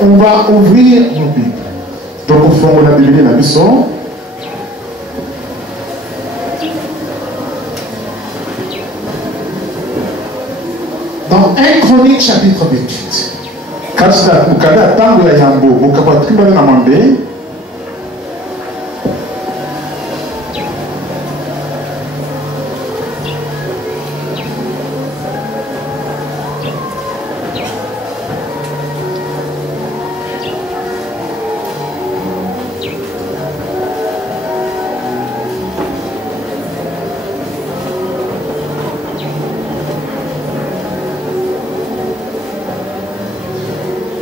On va ouvrir nos Bibles. Donc, au fond, on a Bible dans la maison. Dans 1 Chronique chapitre 28. Kachita mukada tangu ya yambo mukapatikana na mambe.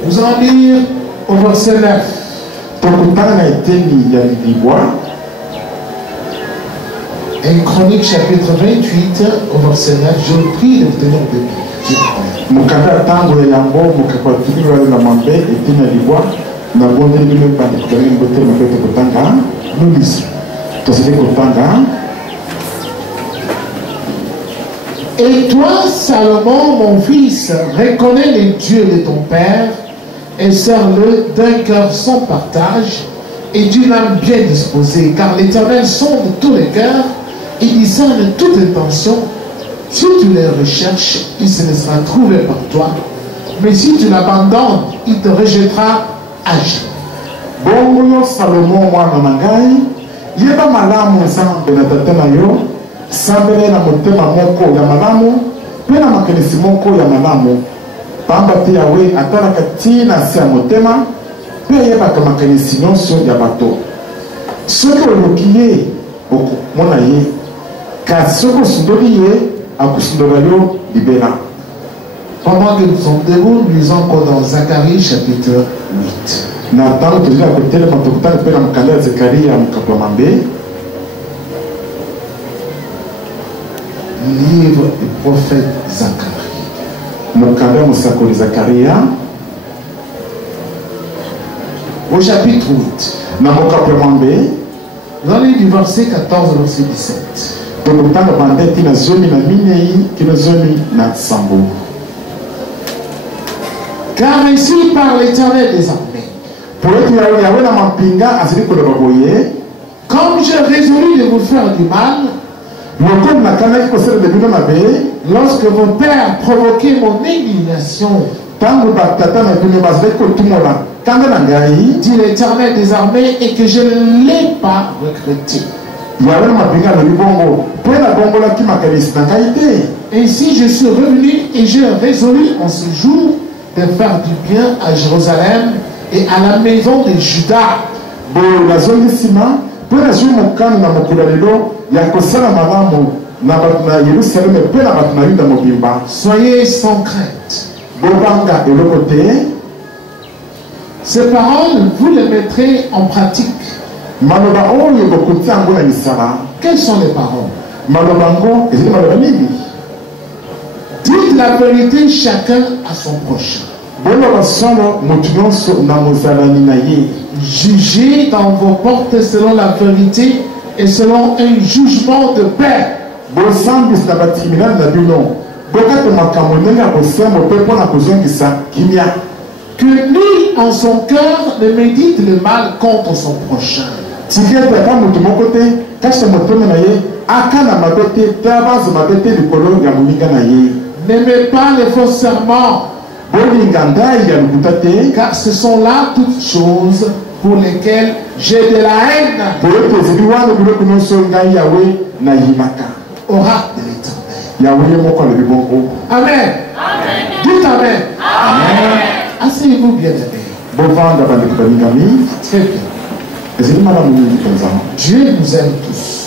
Nous allons lire au verset 9. Un Chronique chapitre 28 au verset 9. Je vous prie de vous tenir debout. Nous lisons. Et toi, Salomon, mon fils, reconnais les dieux de ton père et sers-le d'un cœur sans partage et d'une âme bien disposée, car l'Éternel sonde tous les cœurs et discerne toute intention. Si tu les recherches, il se laissera trouver par toi, mais si tu l'abandonnes, il te rejettera à jamais. Bon, Salomon, moi, Nangai, yeba malamu nzambe na tata na yo, sambele na motema moko ya malamu, pe na makanisi moko ya malamu. Pamba te yawe atalaka tina se ya motema, pe yebaka makanisi nyonso ya bato. Soki oluki ye, okomona ye, kasi soki osundoli ye, akosundola yo libela. Pendant que nous sommes debout, nous lisons encore dans Zacharie chapitre 8. Livre du prophète Zacharie. Au chapitre 8. Dans les du verset 14 au verset 17. Car ainsi par l'Éternel des armées. Comme j'ai résolu de vous faire du mal, lorsque vos pères provoquaient mon indignation, dit l'Éternel des armées, et que je ne l'ai pas regretté. Ainsi je suis revenu et j'ai résolu en ce jour de faire du bien à Jérusalem et à la maison de Juda. Soyez sans crainte. Ces paroles, vous les mettrez en pratique. Quelles sont les paroles? Dites la vérité chacun à son prochain. Jugez dans vos portes selon la vérité et selon un jugement de paix. Que lui en son cœur ne médite le mal contre son prochain. N'aimez pas les faux serments, car ce sont là toutes choses pour lesquelles j'ai de la haine. Oracle de l'Éternel. Amen. Dites Amen. Asseyez-vous bien aimés. Très bien. Dieu nous aime tous.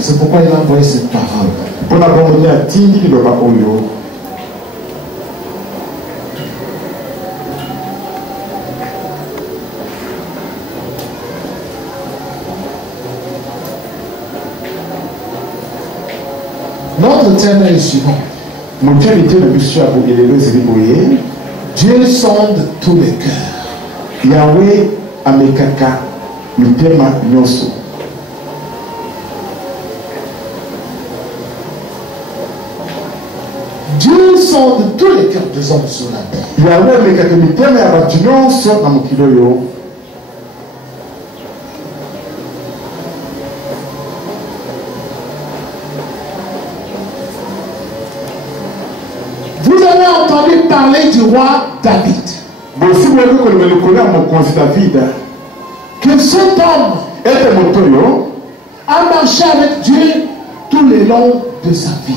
C'est pourquoi il a envoyé cette parole. Notre thème est le suivant. Dieu sonde tous les cœurs. Yahweh amekaka mitema nyonso. Dieu sonde tous les cœurs des hommes sur la terre. Vous avez entendu parler du roi David. Que cet homme a marché avec Dieu tout le long de sa vie.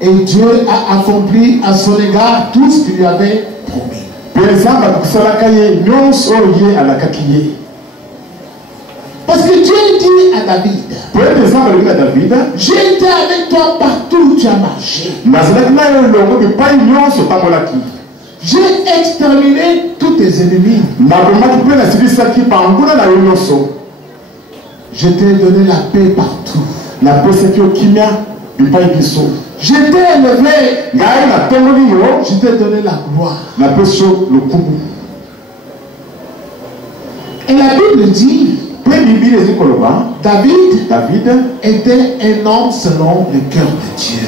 Et Dieu a accompli à son égard tout ce qu'il lui avait promis. Parce que Dieu dit à David, j'ai été avec toi partout où tu as marché. J'ai exterminé tous tes ennemis. Je t'ai donné la paix partout. Je t'ai élevé. Je t'ai donné la gloire. Et la Bible dit, David était un homme selon le cœur de Dieu.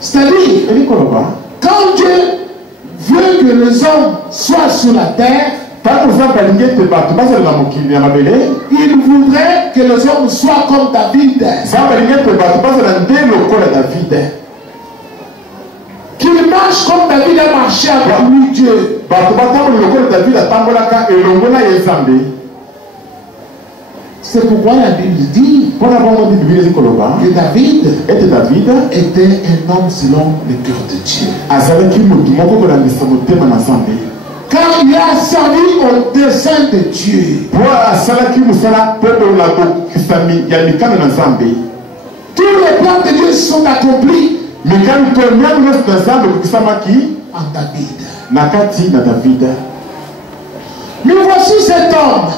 C'est-à-dire, quand Dieu veut que les hommes soient sur la terre, il voudrait que les hommes soient comme David. Qu'il marche comme David a marché avec lui, Dieu. C'est pourquoi la Bible dit que David était un homme selon le cœur de Dieu. Car il a servi au dessein de Dieu. Tous les plans de Dieu sont accomplis en David. Mais voici cet homme.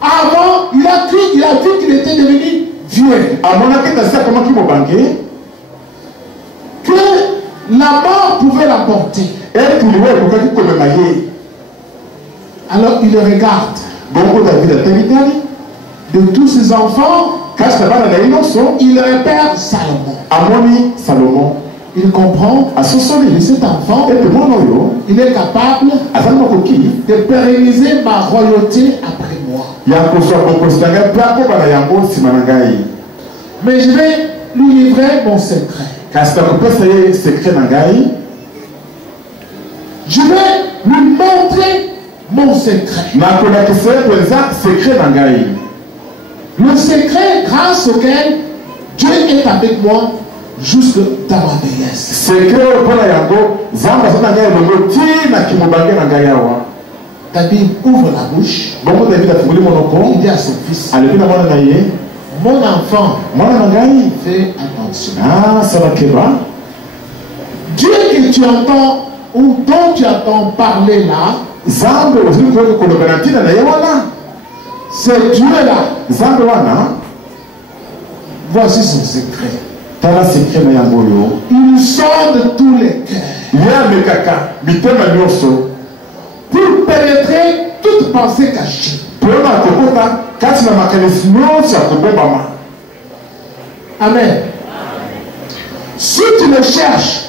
Avant, il a vu qu'il était devenu vieux. Que la mort pouvait l'emporter. Alors il regarde. De tous ses enfants, il repère Salomon. Il comprend que cet enfant, il est capable de pérenniser ma royauté après moi. Mais je vais lui livrer mon secret. Je vais lui montrer mon secret. Le secret grâce auquel Dieu est avec moi jusque dans ma vieillesse. David ouvre la bouche. Il dit à son fils, mon enfant, fais attention. Dieu que tu entends ou dont tu entends parler là, c'est Dieu là. Voici son secret. Il sort de tous les cœurs pour pénétrer toute pensée cachée. Amen. Si tu le cherches,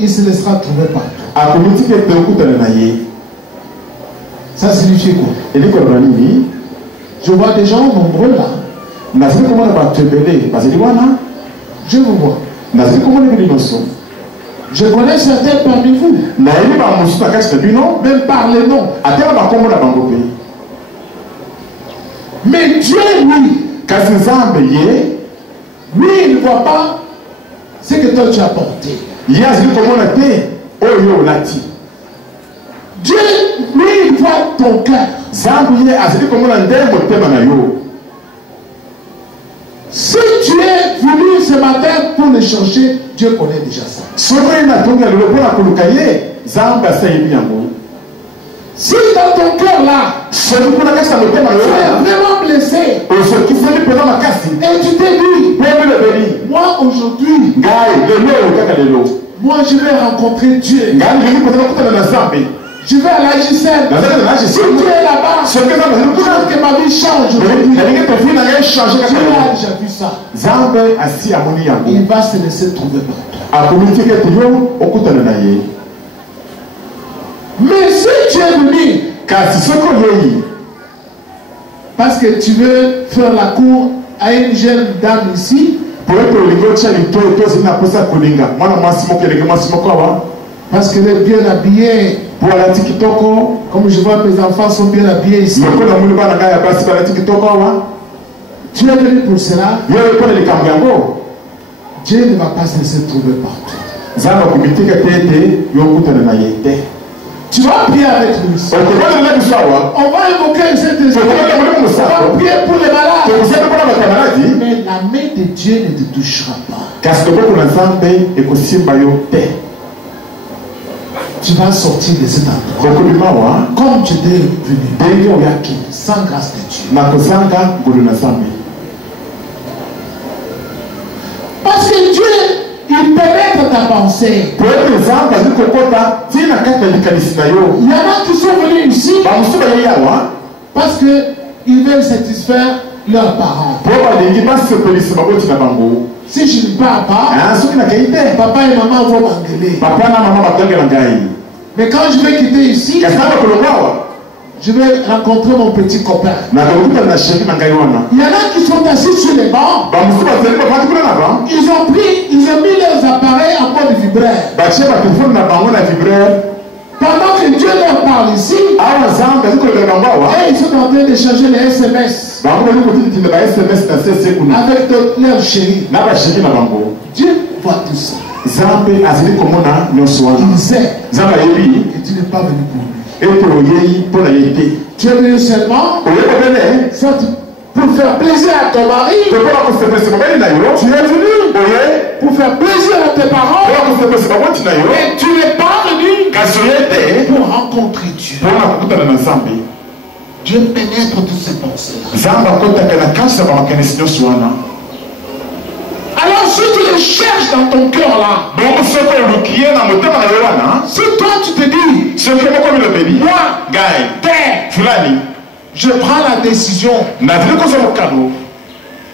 il se laissera trouver partout. Ça signifie quoi? Je vois des gens nombreux là. Je vous vois. Je connais certains parmi vous. Même par les noms. Mais Dieu, lui, il ne voit pas ce que toi tu as porté. Dieu, lui, il voit ton cœur. Si tu es venu ce matin pour le changer, Dieu connaît déjà ça. Si dans ton cœur là, tu es vraiment blessé et tu t'es dit, moi aujourd'hui, moi je vais rencontrer Dieu. Je vais à la JCL. Si tu es là-bas, que ma vie vie change. Dieu a déjà vu ça. Il va se laisser trouver par toi. Mais si tu es venu parce que tu veux faire la cour à une jeune dame ici, parce qu'elle est bien habillée, comme je vois mes enfants sont bien habillés ici, tu es venu pour cela. Dieu ne va pas se laisser trouver partout. Tu vas prier avec nous. On va évoquer cet esprit. On va prier pour les malades. Mais la main de Dieu ne te touchera pas. Tu vas sortir de cet endroit comme tu es venu, sans grâce de Dieu. Parce que Dieu, il pénètre ta pensée. Il y en a qui sont venus ici parce qu'ils veulent satisfaire leurs parents. Si je ne parle pas, papa et maman vont m'engueuler. Mais quand je vais quitter ici, je vais rencontrer mon petit copain. Il y en a qui sont assis sur les bancs. Ils ont mis leurs appareils en mode vibraire. Pendant que Dieu leur parle ici, et ils sont en train de changer les SMS avec leur chérie. Dieu voit tout ça. Il sait que tu n'es pas venu pour lui. Tu es venu seulement pour faire plaisir à ton mari. Tu es venu pour faire plaisir à tes parents. Et tu n'es pas venu pour rencontrer Dieu. Dieu pénètre toutes ces pensées-là. Alors si tu les cherches dans ton cœur là, si toi tu te dis, moi, je prends la décision,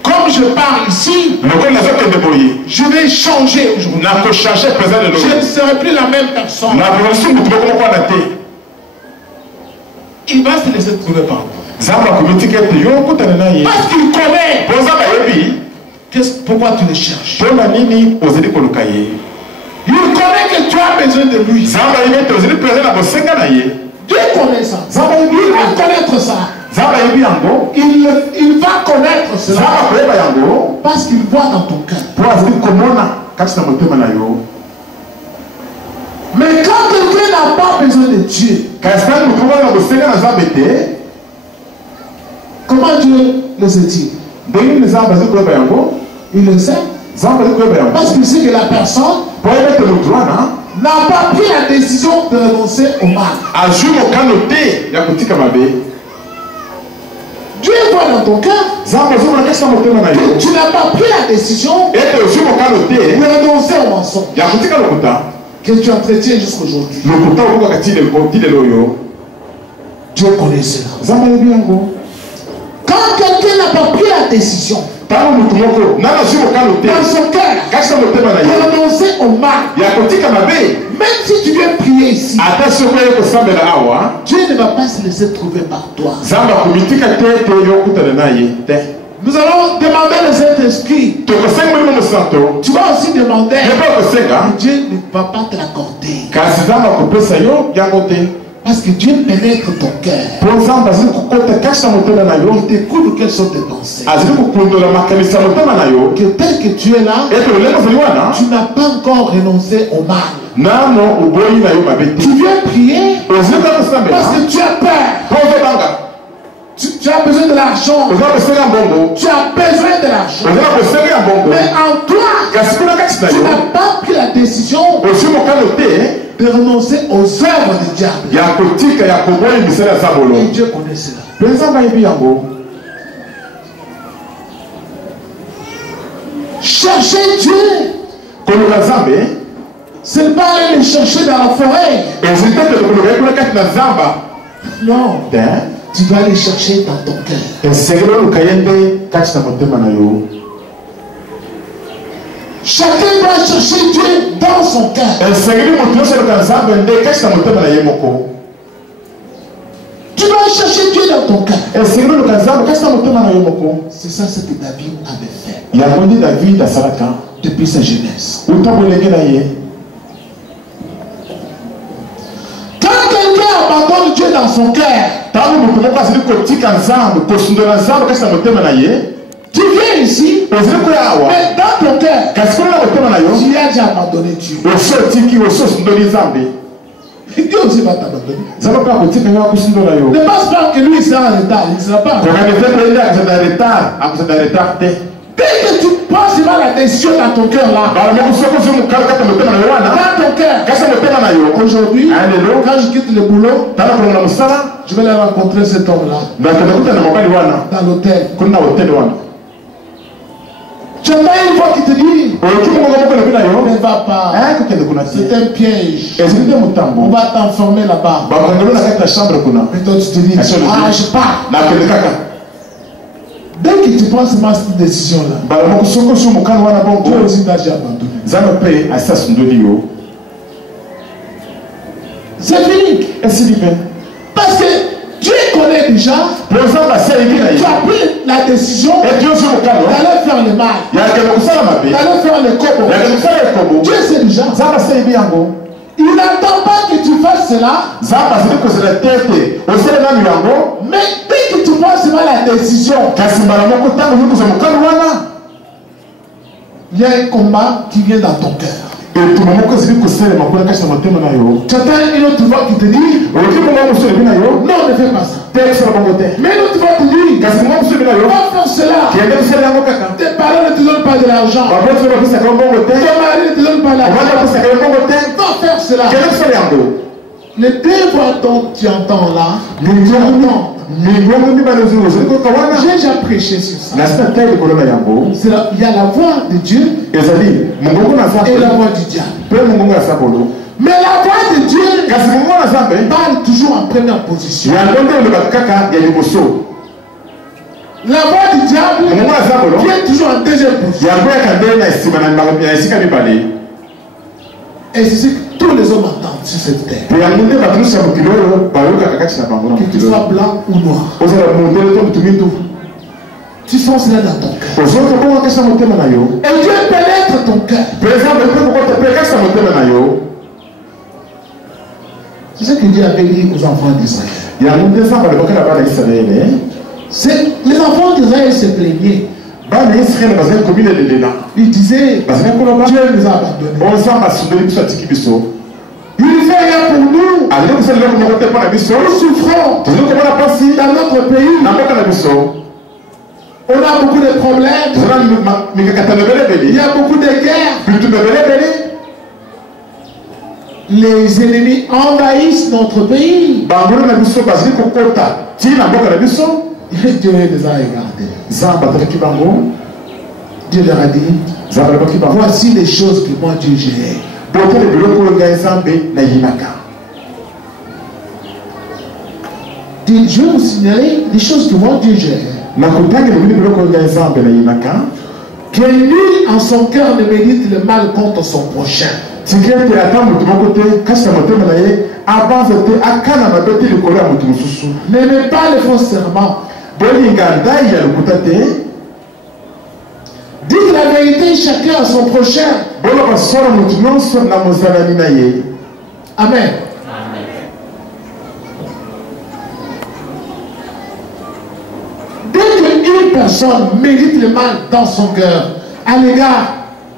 comme je parle ici, je vais changer aujourd'hui. Je ne serai plus la même personne. Il va se laisser trouver par moi. Parce qu'il connaît. Pourquoi tu le cherches? Il connaît que tu as besoin de lui. Dieu connaît ça. Il va connaître ça. Il va connaître cela. Parce qu'il voit dans ton cœur. Mais quand quelqu'un n'a pas besoin de Dieu, comment Dieu le sait-il? Il le sait. Parce qu'il sait que la personne n'a pas pris la décision de renoncer au mal. Dieu voit dans ton cœur que tu n'as pas pris la décision de renoncer au mensonge que tu entretiens jusqu'aujourd'hui. Dieu connaît cela. Quand quelqu'un n'a pas pris la décision dans son cœur de renoncer au mal, même si tu viens prier ici, Dieu ne va pas se laisser trouver par toi. Nous allons demander le Saint-Esprit. Tu vas aussi demander. Dieu ne va pas te l'accorder. Parce que Dieu pénètre ton cœur. Il t'écoute quelles sont tes pensées. Que tel que tu es là, tu n'as pas encore renoncé au mal. Tu viens prier parce que tu as peur. Tu as besoin de l'argent. Tu as besoin de l'argent. Mais en toi, tu n'as pas pris la décision de renoncer aux œuvres du diable. Et Dieu connaît cela. Chercher Dieu, ce n'est pas aller le chercher dans la forêt. Non. Tu vas aller chercher dans ton cœur. Chacun doit chercher Dieu dans son cœur. Tu dois chercher Dieu dans ton cœur. C'est ça ce que David avait fait depuis sa jeunesse. Quand quelqu'un abandonne Dieu dans son cœur, tu viens ici, mais dans ton cœur, tu as déjà abandonné Dieu. Dieu aussi va t'abandonner. Ne pense pas que lui il sera en retard, il ne sera pas en retard. Dès que tu penses à la décision dans ton cœur là, dans ton cœur, aujourd'hui, quand je quitte le boulot, je vais aller rencontrer cet homme là dans l'hôtel. Tu as une voix qui te dit ne va pas, c'est un piège, on va t'enfermer là-bas. Mais toi tu te dis, ah je pars. Dès que tu prends cette décision là, Dieu aussi t'a déjà abandonné. C'est fini. Parce que Dieu connaît déjà. Tu as pris la décision d'aller faire le mal, d'aller faire le cobo. Dieu sait déjà. Il n'attend pas que tu fasses cela. Mais dès que tu prends seulement la décision, il y a un combat qui vient dans ton cœur. Tu entends une autre voix qui te dit non, ne fais pas ça. Mais une autre voix te dit va faire cela. Tes parents ne te donnent pas de l'argent. Ton mari ne te donne pas l'argent. Va faire cela. Les deux voix dont tu entends là, j'ai déjà prêché sur ça. Il y a la voix de Dieu et la voix du diable. Mais la voix de Dieu parle toujours en première position. La voix du diable vient toujours en deuxième position. Et c'est ce que tous les hommes entendent sur cette terre. Que tu sois blanc ou noir, tu sens cela dans ton cœur. Et Dieu pénètre ton cœur. C'est ce que Dieu avait dit aux enfants d'Israël. Les enfants d'Israël se plaignaient. Il disait, Dieu nous a abandonnés. Il fait rien pour nous. Nous souffrons dans notre pays. On a beaucoup de problèmes. Il y a beaucoup de guerres. Les ennemis envahissent notre pays. Dieu les a regardés. Dieu leur a dit, voici les choses que moi Dieu j'ai. Je vais vous signaler les choses que moi Dieu j'ai. Que nul en son cœur ne médite le mal contre son prochain. N'aimez pas les faux serments. Dites la vérité chacun à son prochain. Amen. Dès qu'une personne mérite le mal dans son cœur à l'égard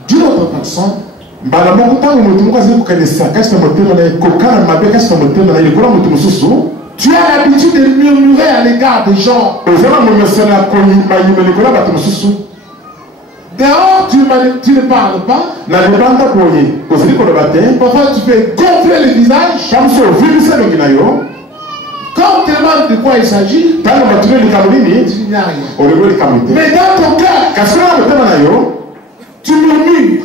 d'une autre personne, tu as l'habitude de murmurer à l'égard des gens. Dehors, tu ne parles pas. Parfois, tu fais gonfler le visage. Quand tu demandes de quoi il s'agit, tu n'y as rien. Mais dans ton cœur, tu murmures.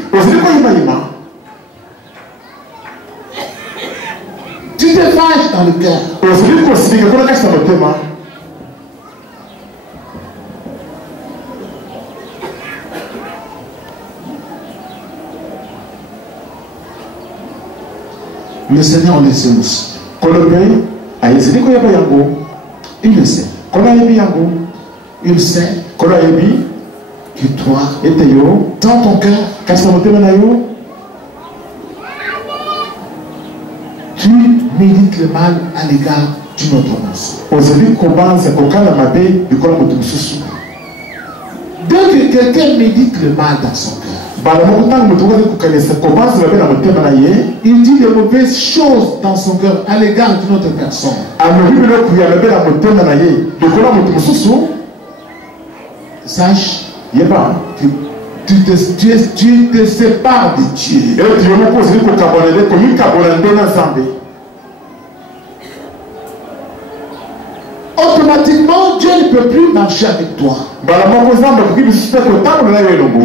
Tu te fâches dans le cœur. Le Seigneur le sait aussi. Il le sait. Il sait que toi, dans ton cœur, tu médites le mal à l'égard d'une autre personne. Dès que quelqu'un médite le mal dans son cœur, il dit de mauvaises choses dans son cœur à l'égard d'une autre personne. Sache que tu te sépares de Dieu. Automatiquement, Dieu ne peut plus marcher avec toi. Il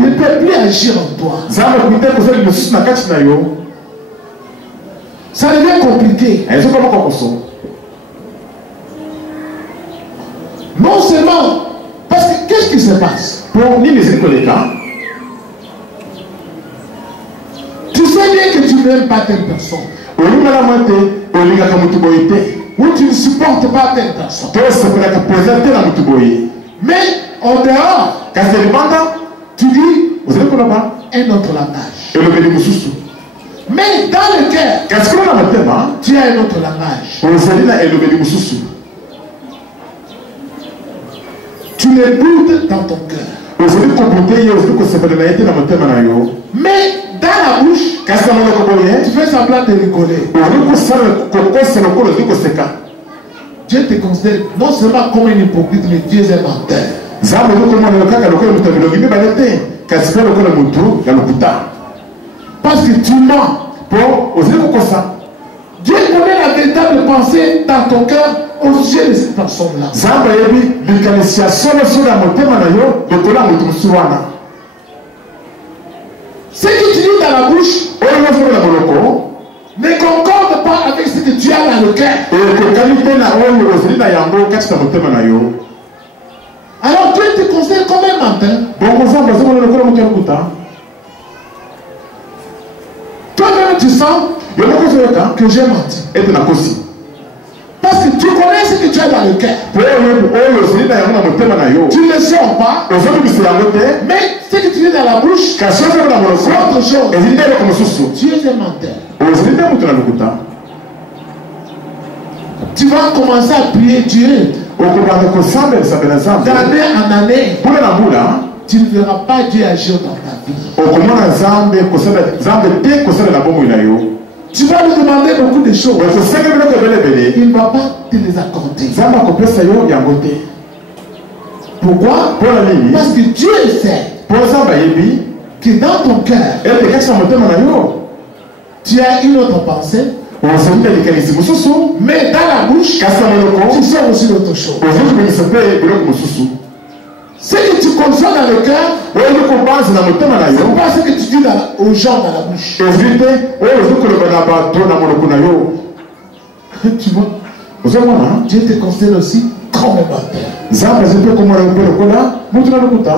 ne peut plus agir en toi. Ça devient compliqué. Non seulement, parce que qu'est-ce qui se passe? Tu sais bien que tu n'aimes pas telle personne. Ou tu ne supportes pas telle personne. Mais en dehors, tu dis un autre langage. Mais dans le cœur, tu as un autre langage. Tu les boudes dans ton cœur. Mais dans la bouche, tu fais semblant de rigoler. Dieu te considère non seulement comme un hypocrite, mais Dieu est un menteur. Parce que tu mens. Dieu connaît la véritable pensée dans ton cœur au sujet de cette personne-là. Ce que tu dis dans la bouche ne concorde pas avec ce que tu as dans le cœur. Alors Dieu te considère comme un menteur. Toi-même tu sens que j'ai menti. Parce que tu connais ce que tu as dans le cœur. Tu ne le sens pas. Mais ce que tu dis dans la bouche, c'est autre chose. Tu es un menteur. Tu vas commencer à prier Dieu. D'année en année, tu ne verras pas Dieu agir dans ta vie. Tu vas lui demander beaucoup de choses. Il ne va pas te les accorder. Pourquoi? Parce que Dieu sait que dans ton cœur, tu as une autre pensée. Mais dans la bouche, tu sais aussi autre chose. Ce que tu consommes dans le cœur, c'est pas ce que tu dis aux gens dans la bouche. Tu vois, Dieu te considère aussi comme un menteur.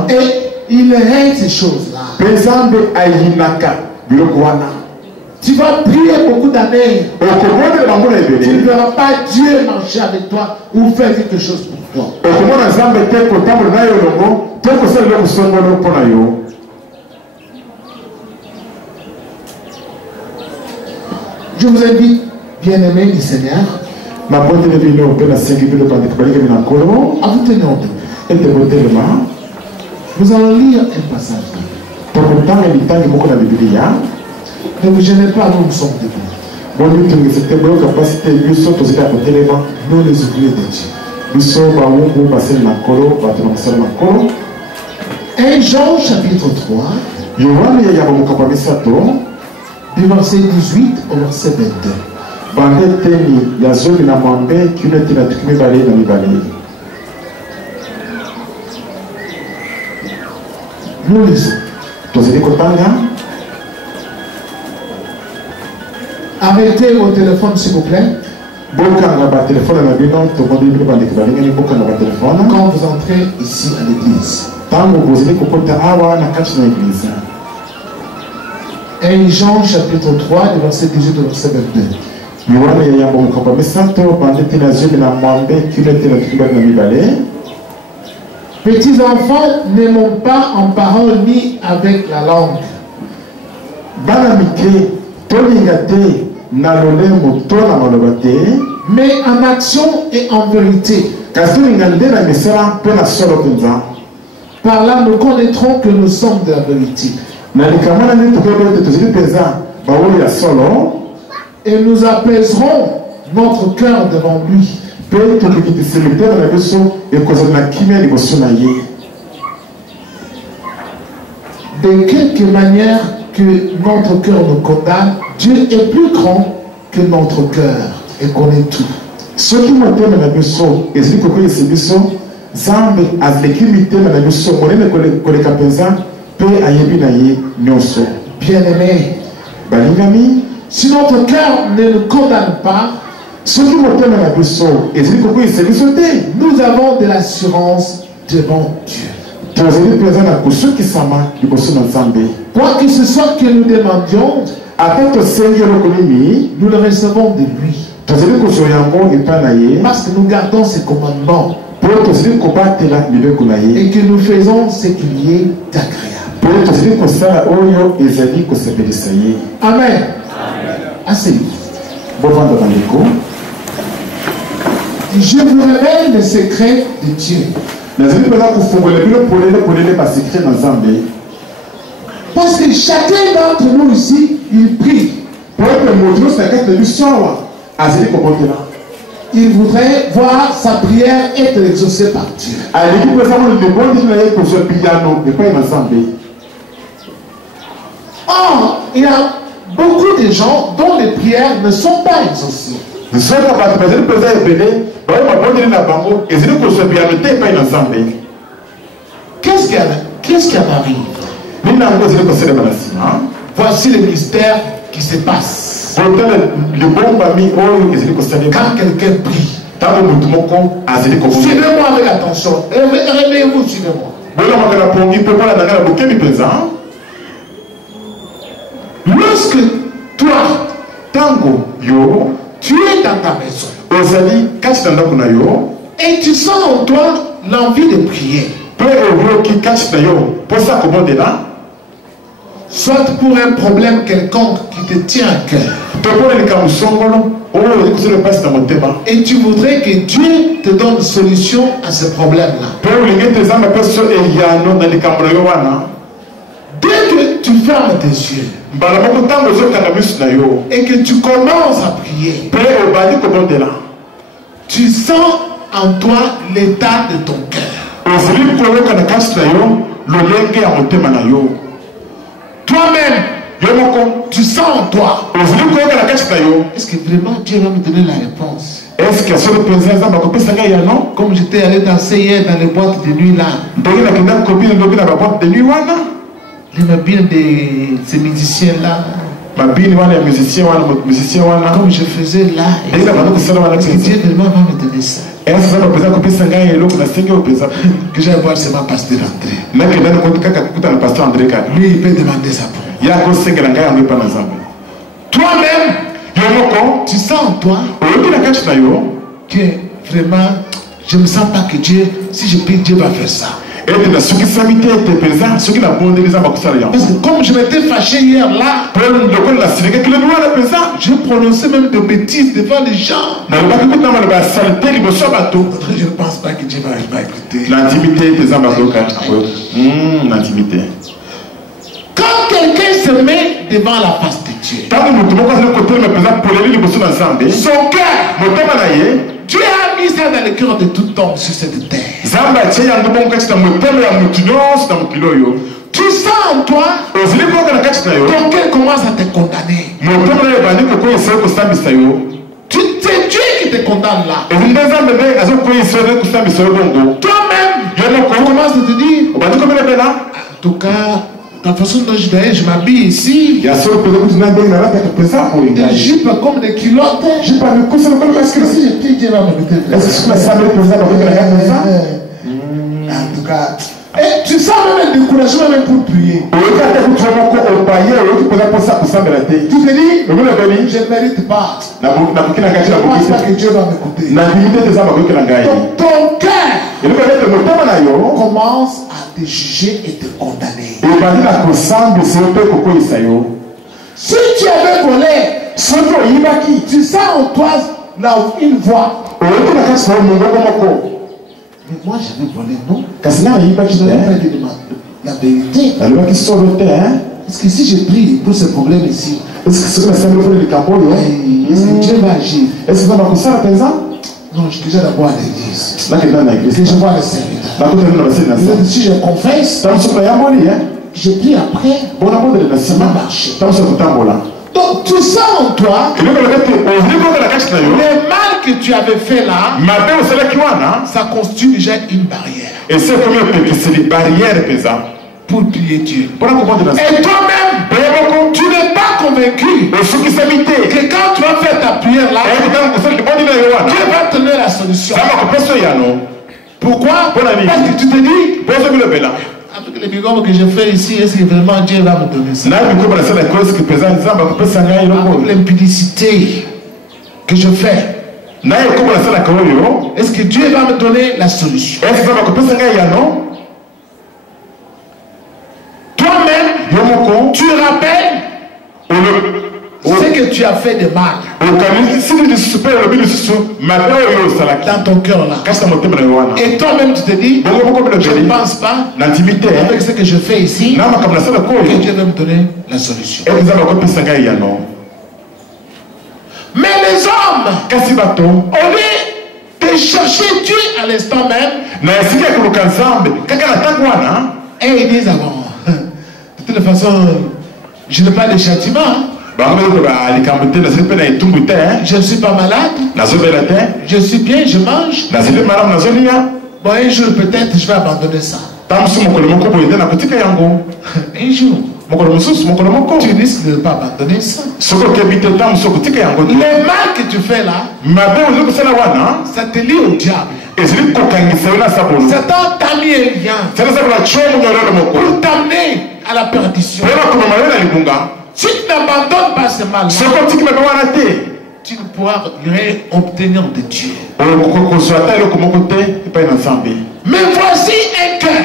Et il règle ces choses-là. Tu vas prier beaucoup d'années. Tu ne verras pas Dieu marcher avec toi ou faire quelque chose pour toi. Je vous invite, bien-aimés du Seigneur, à vous tenir debout. Nous allons lire un passage. Ne vous gênez pas, nous sommes debout. Nous les oubliés de Dieu. 1 Jean chapitre 3, du verset 18 au verset 22. Nous lisons. Arrêtez au téléphone s'il vous plaît. Quand vous entrez ici à l'église. 1 Jean chapitre 3 du verset 18 au verset 22. Petits enfants, n'aimons pas en parole ni avec la langue. Mais en action et en vérité. Par là, nous connaîtrons que nous sommes de la vérité. Et nous apaiserons notre cœur devant lui. De quelque manière que notre cœur nous condamne, Dieu est plus grand que notre cœur et connaît tout. Bien-aimé, si notre cœur ne nous condamne pas, nous avons de l'assurance devant Dieu. Quoi que ce soit que nous demandions, nous le recevons de lui. Parce que nous gardons ses commandements et que nous faisons ce qui est agréable. Amen. Assez. Je vous révèle le secret de Dieu. Parce que chacun d'entre nous ici, il prie. Il voudrait voir sa prière être exaucée par Dieu. Or, il y a beaucoup de gens dont les prières ne sont pas exaucées. Qu'est-ce qui en arrive? Voici le mystère qui se passe. Quand quelqu'un prie, suivez-moi avec attention. Réveillez-vous, suivez-moi. Lorsque toi, tu es dans ta maison et tu sens en toi l'envie de prier, soit pour un problème quelconque qui te tient à cœur, et tu voudrais que Dieu te donne une solution à ce problème-là. Dès que tu fermes tes yeux et que tu commences à prier, tu sens en toi l'état de ton cœur. Toi-même, tu sens en toi. Est-ce que vraiment Dieu va me donner la réponse? Comme j'étais allé danser hier dans les boîtes de nuit là. Il m'a bien de ces musiciens là. Comme je faisais là, Dieu vraiment va me donner ça. Que j'aille voir seulement pasteur André. Lui, il peut demander ça pour moi. Toi-même, tu sens en toi que vraiment, je ne me sens pas que Dieu, si je prie, Dieu va faire ça. Parce que comme je m'étais fâché hier là, je prononçais même de bêtises devant les gens. Je ne pense pas que Dieu va écouter. L'intimité. Quand quelqu'un se met devant la face de Dieu, son cœur, Dieu a mis ça dans le cœur de tout homme sur cette terre. Tu sens en toi ton cœur commence à te condamner. C'est Dieu qui te condamne là. Toi-même, on commence à te dire, en tout cas, la façon dont je m'habille ici, des jupes comme des culottes. Est-ce que si je prie, Dieu va me mettre. En tout cas, et tu sens même un découragement même pour prier. Tu te dis, je ne mérite pas. Je ne pense pas que Dieu va m'écouter. Donc ton cœur commence à te juger et te condamner. Si tu avais volé, tu sens en toi une voix. Mais moi j'avais volé, non? Je n'avais pas dit la vérité. Parce que si je prie pour ce problème ici, est-ce que Dieu va agir? Non, je suis déjà d'abord à l'église. Et je vois le serviteur. Si je confesse, je prie après, ça va marcher. Donc tout ça en toi, le mal que tu avais fait là, ça constitue déjà une barrière. Et c'est comme une barrière pour prier Dieu. Et toi-même, tu n'es pas convaincu que quand tu vas faire ta prière là, Dieu va te donner la solution. Pourquoi? Parce que tu te dis, avec les bigons que je fais ici, est-ce que vraiment Dieu va me donner ça? Avec l'impudicité que je fais, est-ce que Dieu va me donner la solution? Toi-même, tu rappelles ce que tu as fait de mal dans ton cœur là. Et toi-même tu te dis, je ne pense pas avec ce que je fais ici que Dieu va me donner la solution. Mais les hommes, au lieu de chercher Dieu à l'instant même, et ils disent de toute façon, je n'ai pas de châtiment. Je ne suis pas malade. Je suis bien, je mange. Bon, un jour peut-être je vais abandonner ça. Un jour. Tu risques de ne pas abandonner ça. Le mal que tu fais là, ça te lie au diable. Satan t'a mis un lien pour t'amener à la perdition. Si tu n'abandonnes pas ce mal, tu ne pourras rien obtenir de Dieu. Mais voici un cœur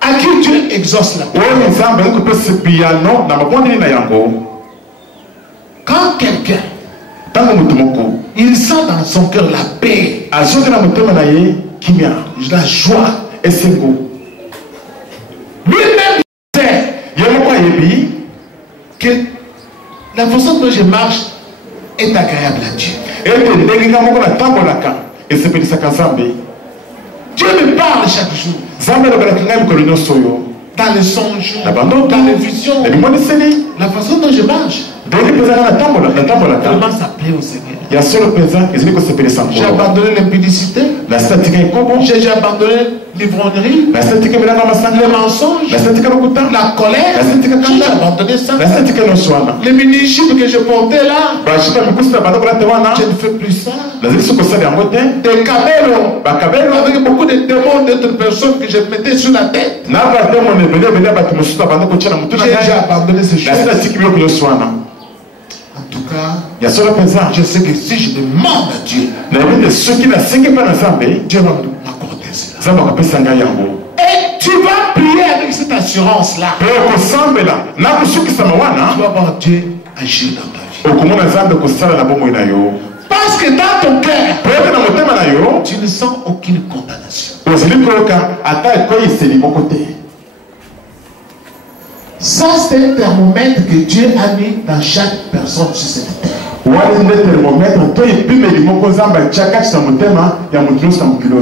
à qui Dieu exauce la prière. Quand quelqu'un il sent dans son cœur la paix, la joie, lui-même sait que la façon dont je marche est agréable à Dieu. Dieu me parle chaque jour. Dans les songes, dans les visions, la façon dont je marche. Vraiment ça plaît au Seigneur. J'ai abandonné l'impudicité. J'ai abandonné l'ivronnerie, le mensonge, la colère. J'ai abandonné ça. Les mini-jupes que je portais là, je ne fais plus ça. Des cabellos avec beaucoup de démons d'autres personnes que je mettais sur la tête. J'ai abandonné ces choses. En tout cas, je sais que si je demande à Dieu, Dieu va m'accorder cela. Et tu vas prier avec cette assurance-là. Tu vas voir Dieu agir dans ta vie. Parce que dans ton cœur, tu ne sens aucune condamnation. Ça, c'est un thermomètre que Dieu a mis dans chaque personne sur cette terre.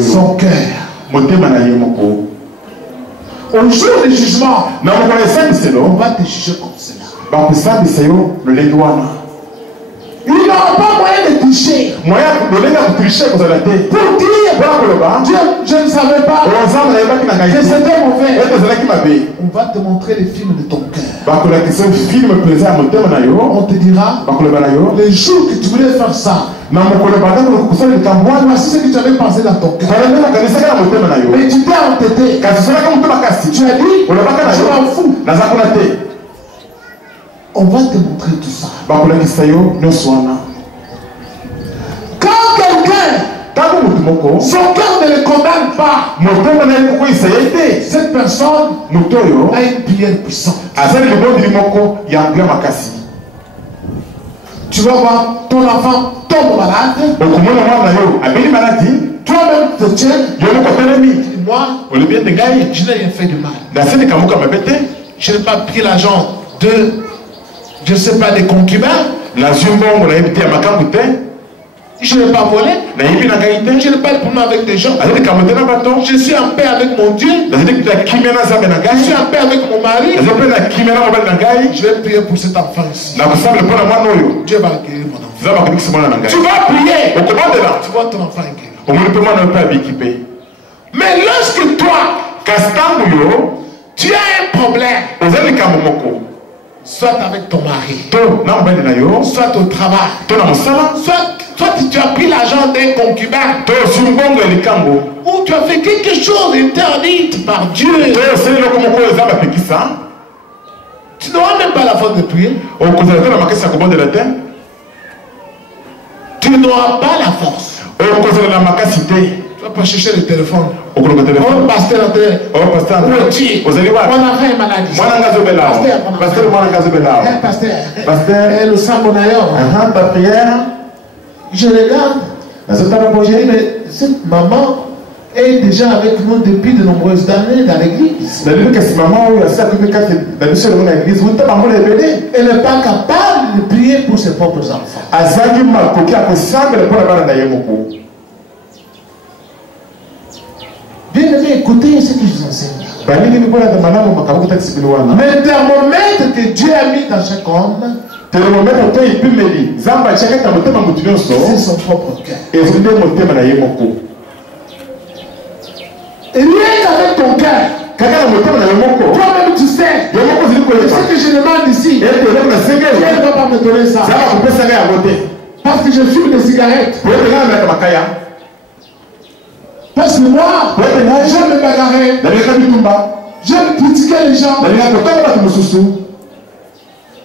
Son cœur. Au jour du jugement, on va te juger comme cela. Il n'aura pas moyen de toucher. Pour dire, Dieu, je ne savais pas que c'était mauvais. On va te montrer les films de ton cœur. On te dira, les jours que tu voulais faire ça, Voici ce que tu avais pensé dans ton cœur. Mais tu t'es entêté. Tu as dit, je m'en fous. On va te montrer tout ça. Quand quelqu'un, son cœur ne le condamne pas, cette personne a une prière puissante. Tu vas voir ton enfant tombe malade. Toi-même te tiens. Moi, je n'ai rien fait de mal. Je n'ai pas pris l'argent de, je ne sais pas, des concubins. Je n'ai pas volé. Je n'ai pas de problème avec des gens. Je suis en paix avec mon Dieu. Je suis en paix avec mon mari. Je vais prier pour cet enfant ici. Dieu va guérir mon enfant. Tu vas prier. Tu vois ton enfant guérir. Mais lorsque toi, tu as un problème, soit avec ton mari, soit au travail, soit tu as pris l'argent d'un concubin, ou tu as fait quelque chose d'interdit par Dieu, tu n'auras même pas la force de prier. Tu n'auras pas la force. Tu ne vas pas chercher le téléphone. Oh, pasteur, où es-tu? On a fait une maladie. Pasteur, le sang ta prière. Je regarde. J'ai dit, mais cette maman est déjà avec nous depuis de nombreuses années dans l'église. Elle n'est pas capable de prier pour ses propres enfants. Bien aimé, écoutez ce que je vous enseigne. Le thermomètre que Dieu a mis dans chaque homme, c'est son propre cœur. Et rien qu'avec ton cœur, toi-même tu sais, ce que je demande ici, Dieu ne va pas me donner ça. Parce que je fume des cigarettes. Parce que moi, j'aime me bagarrer, j'aime critiquer les gens.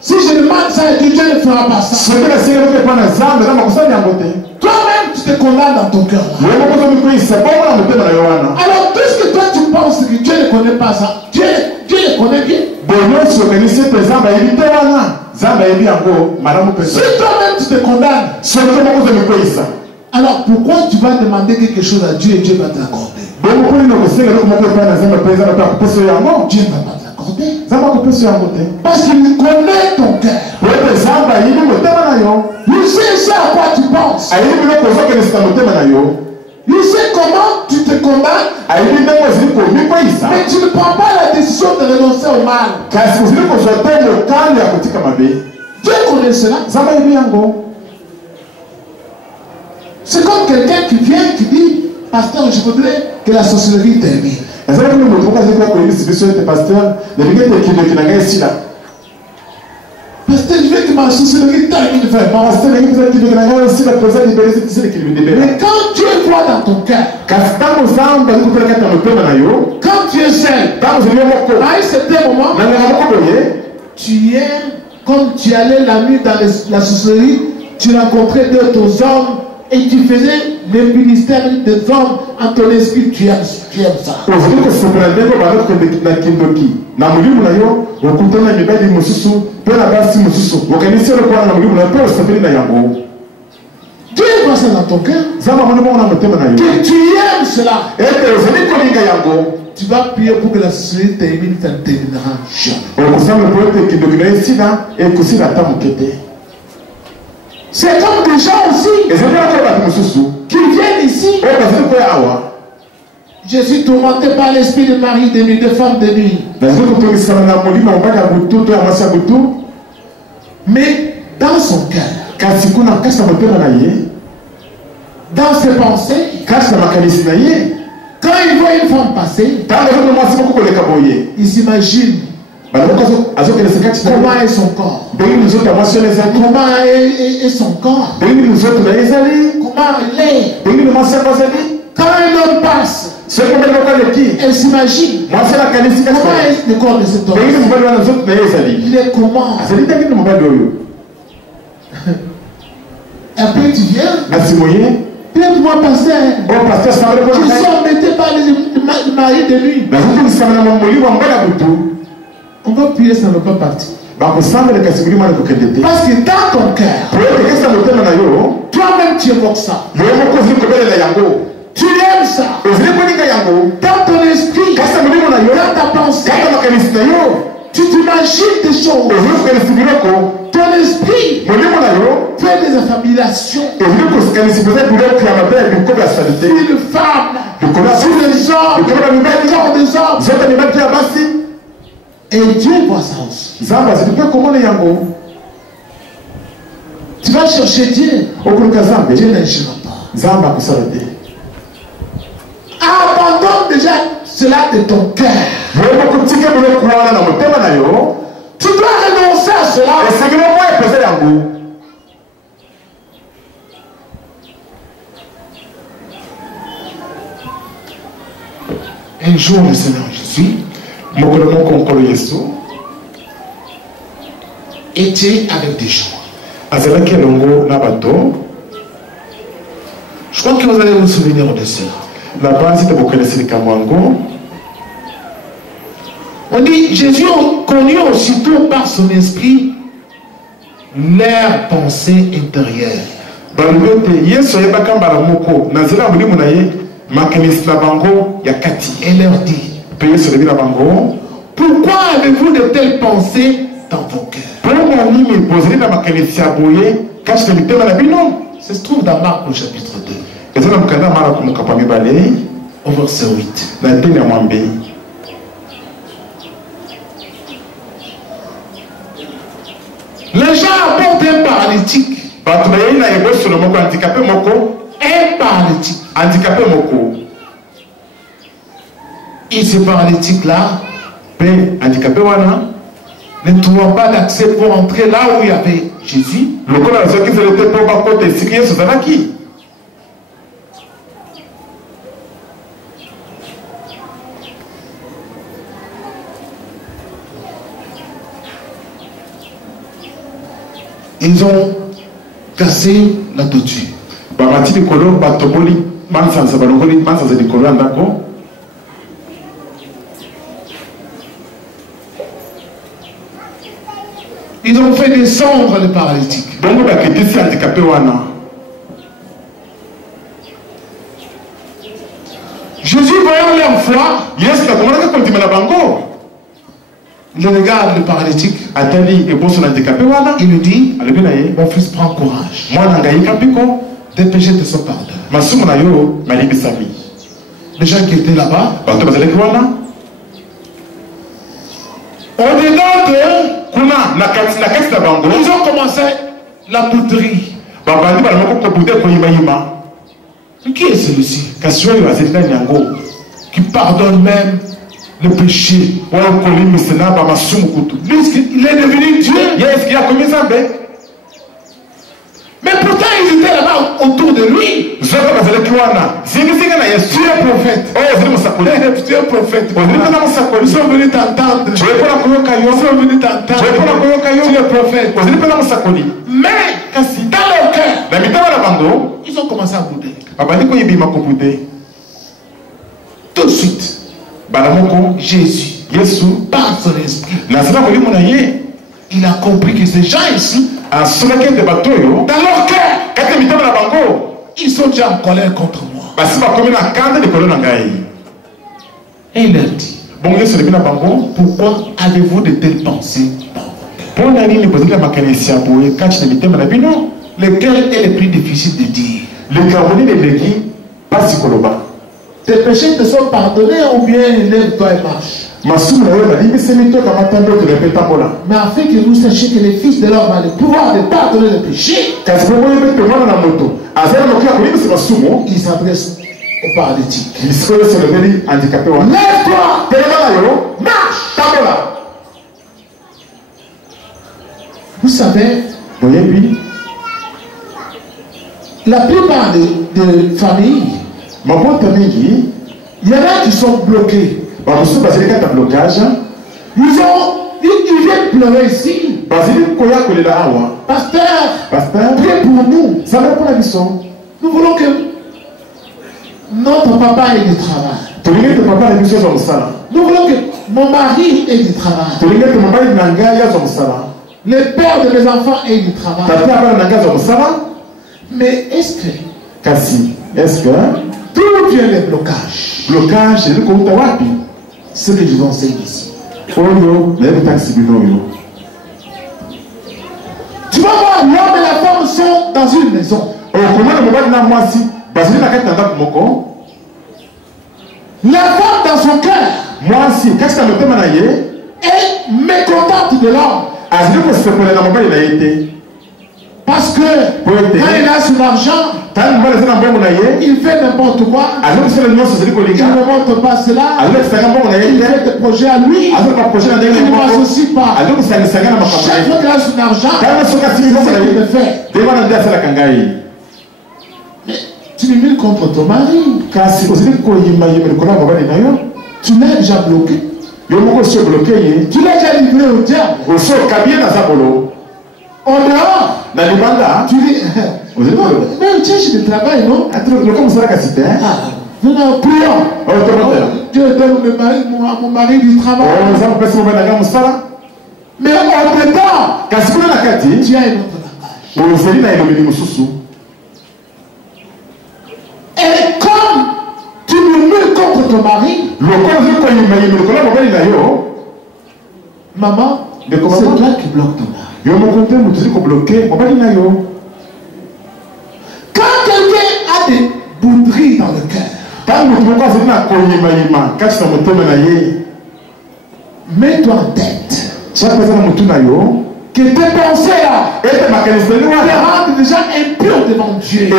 Si je demande ça, Dieu ne fera pas ça. Toi-même, tu te condamnes dans ton cœur. Alors, puisque toi tu penses que Dieu ne connaît pas ça, Dieu le connaît bien. Si toi-même tu te condamnes, alors pourquoi tu vas demander quelque chose à Dieu et Dieu va te l'accorder? Dieu ne va pas t'accorder. Parce qu'il connaît ton cœur. Il sait ça à quoi tu penses. Il sait comment tu te condamnes. Mais tu ne prends pas la décision de renoncer au mal. Dieu connaît cela. C'est comme quelqu'un qui vient qui dit, pasteur, je voudrais que la sorcellerie termine. Pasteur, je veux que ma sorcellerie termine vraiment. Mais quand Dieu voit dans ton cœur, quand tu es seul, à un certain moment, tu aimes, comme tu allais la nuit dans la sorcellerie, tu rencontrais d'autres hommes et tu faisais le ministère des hommes en ton esprit, tu aimes ça. Dieu voit ça dans ton cœur. Que tu aimes cela. Tu vas prier pour que la société termine, ça ne terminera jamais. C'est comme des gens aussi qui viennent ici. Je suis tourmenté par l'esprit de mari de nuit, de femme de nuit. Mais dans son cœur, dans ses pensées, quand il voit une femme passer, il s'imagine Comment est son corps? Comment est son corps? Comment il est? Quand un homme passe, elle s'imagine comment est le corps de cet homme. Il est comment? Après tu viens. Il est moi pasteur. Je suis embêté par le mari de lui. On va prier, ça ne va pas partir. Parce que dans ton cœur, toi-même tu évoques ça. Tu aimes ça. Dans ton esprit, dans ta pensée, tu t'imagines des choses. Ton esprit fait des affabulations sur une femme, sur les hommes, le corps des hommes. Et Dieu voit ça aussi. Tu vas chercher Dieu. Dieu n'agira pas. Abandonne déjà cela de ton cœur. Tu dois renoncer à cela. Un jour, le Seigneur Jésus était avec des gens. Je crois que vous allez vous souvenir de cela. On dit, Jésus connut aussitôt par son esprit leur pensée intérieure. Et leur dit, pourquoi avez-vous de telles pensées dans vos cœurs? Ça se trouve dans Marc au chapitre 2. Au verset 8. Les gens apportent un paralytique. Un paralytique. Et ce paralytique-là ne trouva pas d'accès pour entrer là où il y avait Jésus. Ils ont cassé la toiture. Ils ont fait descendre le paralytique. Jésus voyant leur foi, il regarde le paralytique. Il lui dit, mon fils, prends courage. Tes péchés te sont pardonnés. Les gens qui étaient là-bas, au-dedans d'eux, ils ont commencé la bouterie. Qui est celui-ci? Qui pardonne même le péché. Il est devenu Dieu. Mais pourtant ils étaient là-bas autour de lui. Tu es prophète. Tu es prophète. Ils sont venus t'entendre. Ils sont venus t'entendre. Tu es prophète. Mais dans leur cœur, ils ont commencé à bouder. Tout de suite, Jésus, par son esprit, il a compris que ces gens ici, dans leur cœur, ils sont déjà en colère contre moi. Et il leur dit, pourquoi avez-vous de telles pensées dans vos cœurs? Lequel est le plus difficile de dire? Tes péchés te sont pardonnés ou bien lève-toi et marche? Mais afin que vous sachiez que les fils de l'homme ont le pouvoir de pardonner les péchés, il s'adresse au paralytique. Lève-toi, marche. savez, la plupart des familles, il y en a qui sont bloqués. Ils viennent pleurer ici. Pasteur, priez pour nous. Nous voulons que notre papa ait du travail. Nous voulons que mon mari ait du travail. Le père de mes enfants ait du travail. Mais est-ce que d'où vient les blocages? Ce que je vous enseigne ici. Tu vas voir, l'homme et la femme sont dans une maison. La femme dans son cœur est mécontente de l'homme. Parce que quand il a son argent, il fait n'importe quoi. Il ne montre pas cela. Il fait des projets à lui. Il ne m'associe pas. Chaque fois qu'il a son argent, il sait ce qu'il fait. Mais tu murmures contre ton mari. Tu l'as déjà bloqué. Tu l'as déjà livré au diable. En dehors, tu dis, mais tu cherches du travail, non? Nous n'avons plus rien. Dieu donne mon mari du travail. Mais en même temps, tu as un autre langage. Et comme tu murmures contre ton mari, maman, c'est toi qui bloque ton mari. Quand quelqu'un a des bouderies dans le cœur, mets-toi en tête que tes pensées là te rendent déjà impur devant Dieu.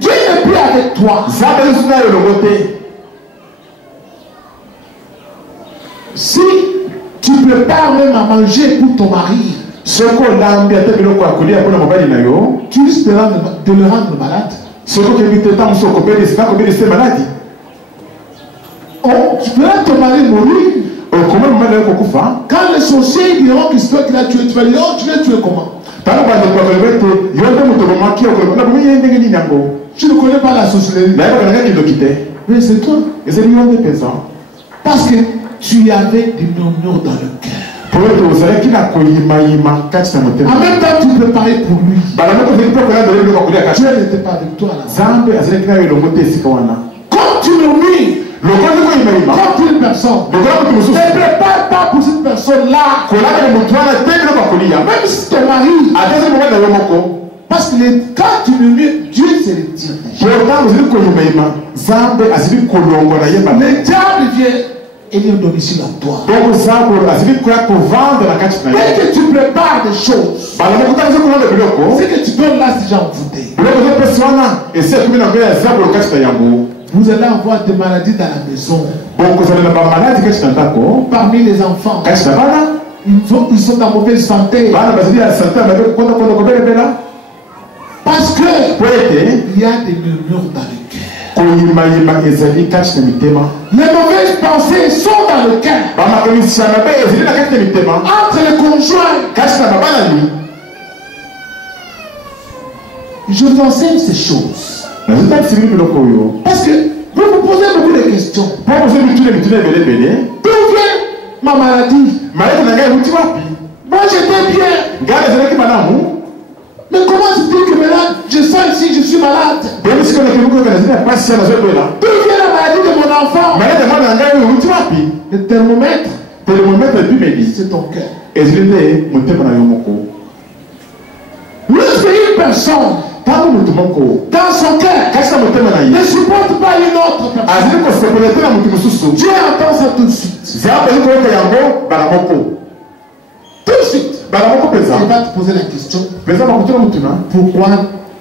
Dieu n'est plus avec toi. Si tu prépares même à manger pour ton mari, tu risques de le rendre malade. Oh, tu peux te mari mourir. Quand les sorciers diront que c'est toi qui l'as tué, tu vas dire, oh, tu l'as tué comment? Tu ne connais pas la sorcellerie. Mais c'est toi. Parce que tu avais des murmures dans le cœur. En même temps, tu préparais pour lui. Dieu n'était pas avec toi là. Quand tu murmures contre une personne, ne prépare pas pour cette personne-là. Même si ton mari. Parce que quand tu murmures, Dieu se retire. Le diable vient. Il est au domicile à toi. Dès que tu prépares des choses, c'est que tu donnes là déjà envoûté. Vous allez avoir des maladies dans la maison. Parmi les enfants, ils sont en mauvaise santé. Parce que il y a des murmures dans le cœur. Les mauvaises pensées sont dans le cœur. Entre les conjoints. Je vous enseigne ces choses. Parce que vous vous posez beaucoup de questions. D'où vient ma maladie? Moi j'étais bien. Mais comment se dit que maintenant je sens ici, je suis malade? D'où vient la maladie de mon enfant? Le thermomètre, c'est ton cœur. Lorsque une personne dans son cœur ne supporte pas une autre personne, Dieu entend ça tout de suite. Tout de suite. Il va te poser la question, pourquoi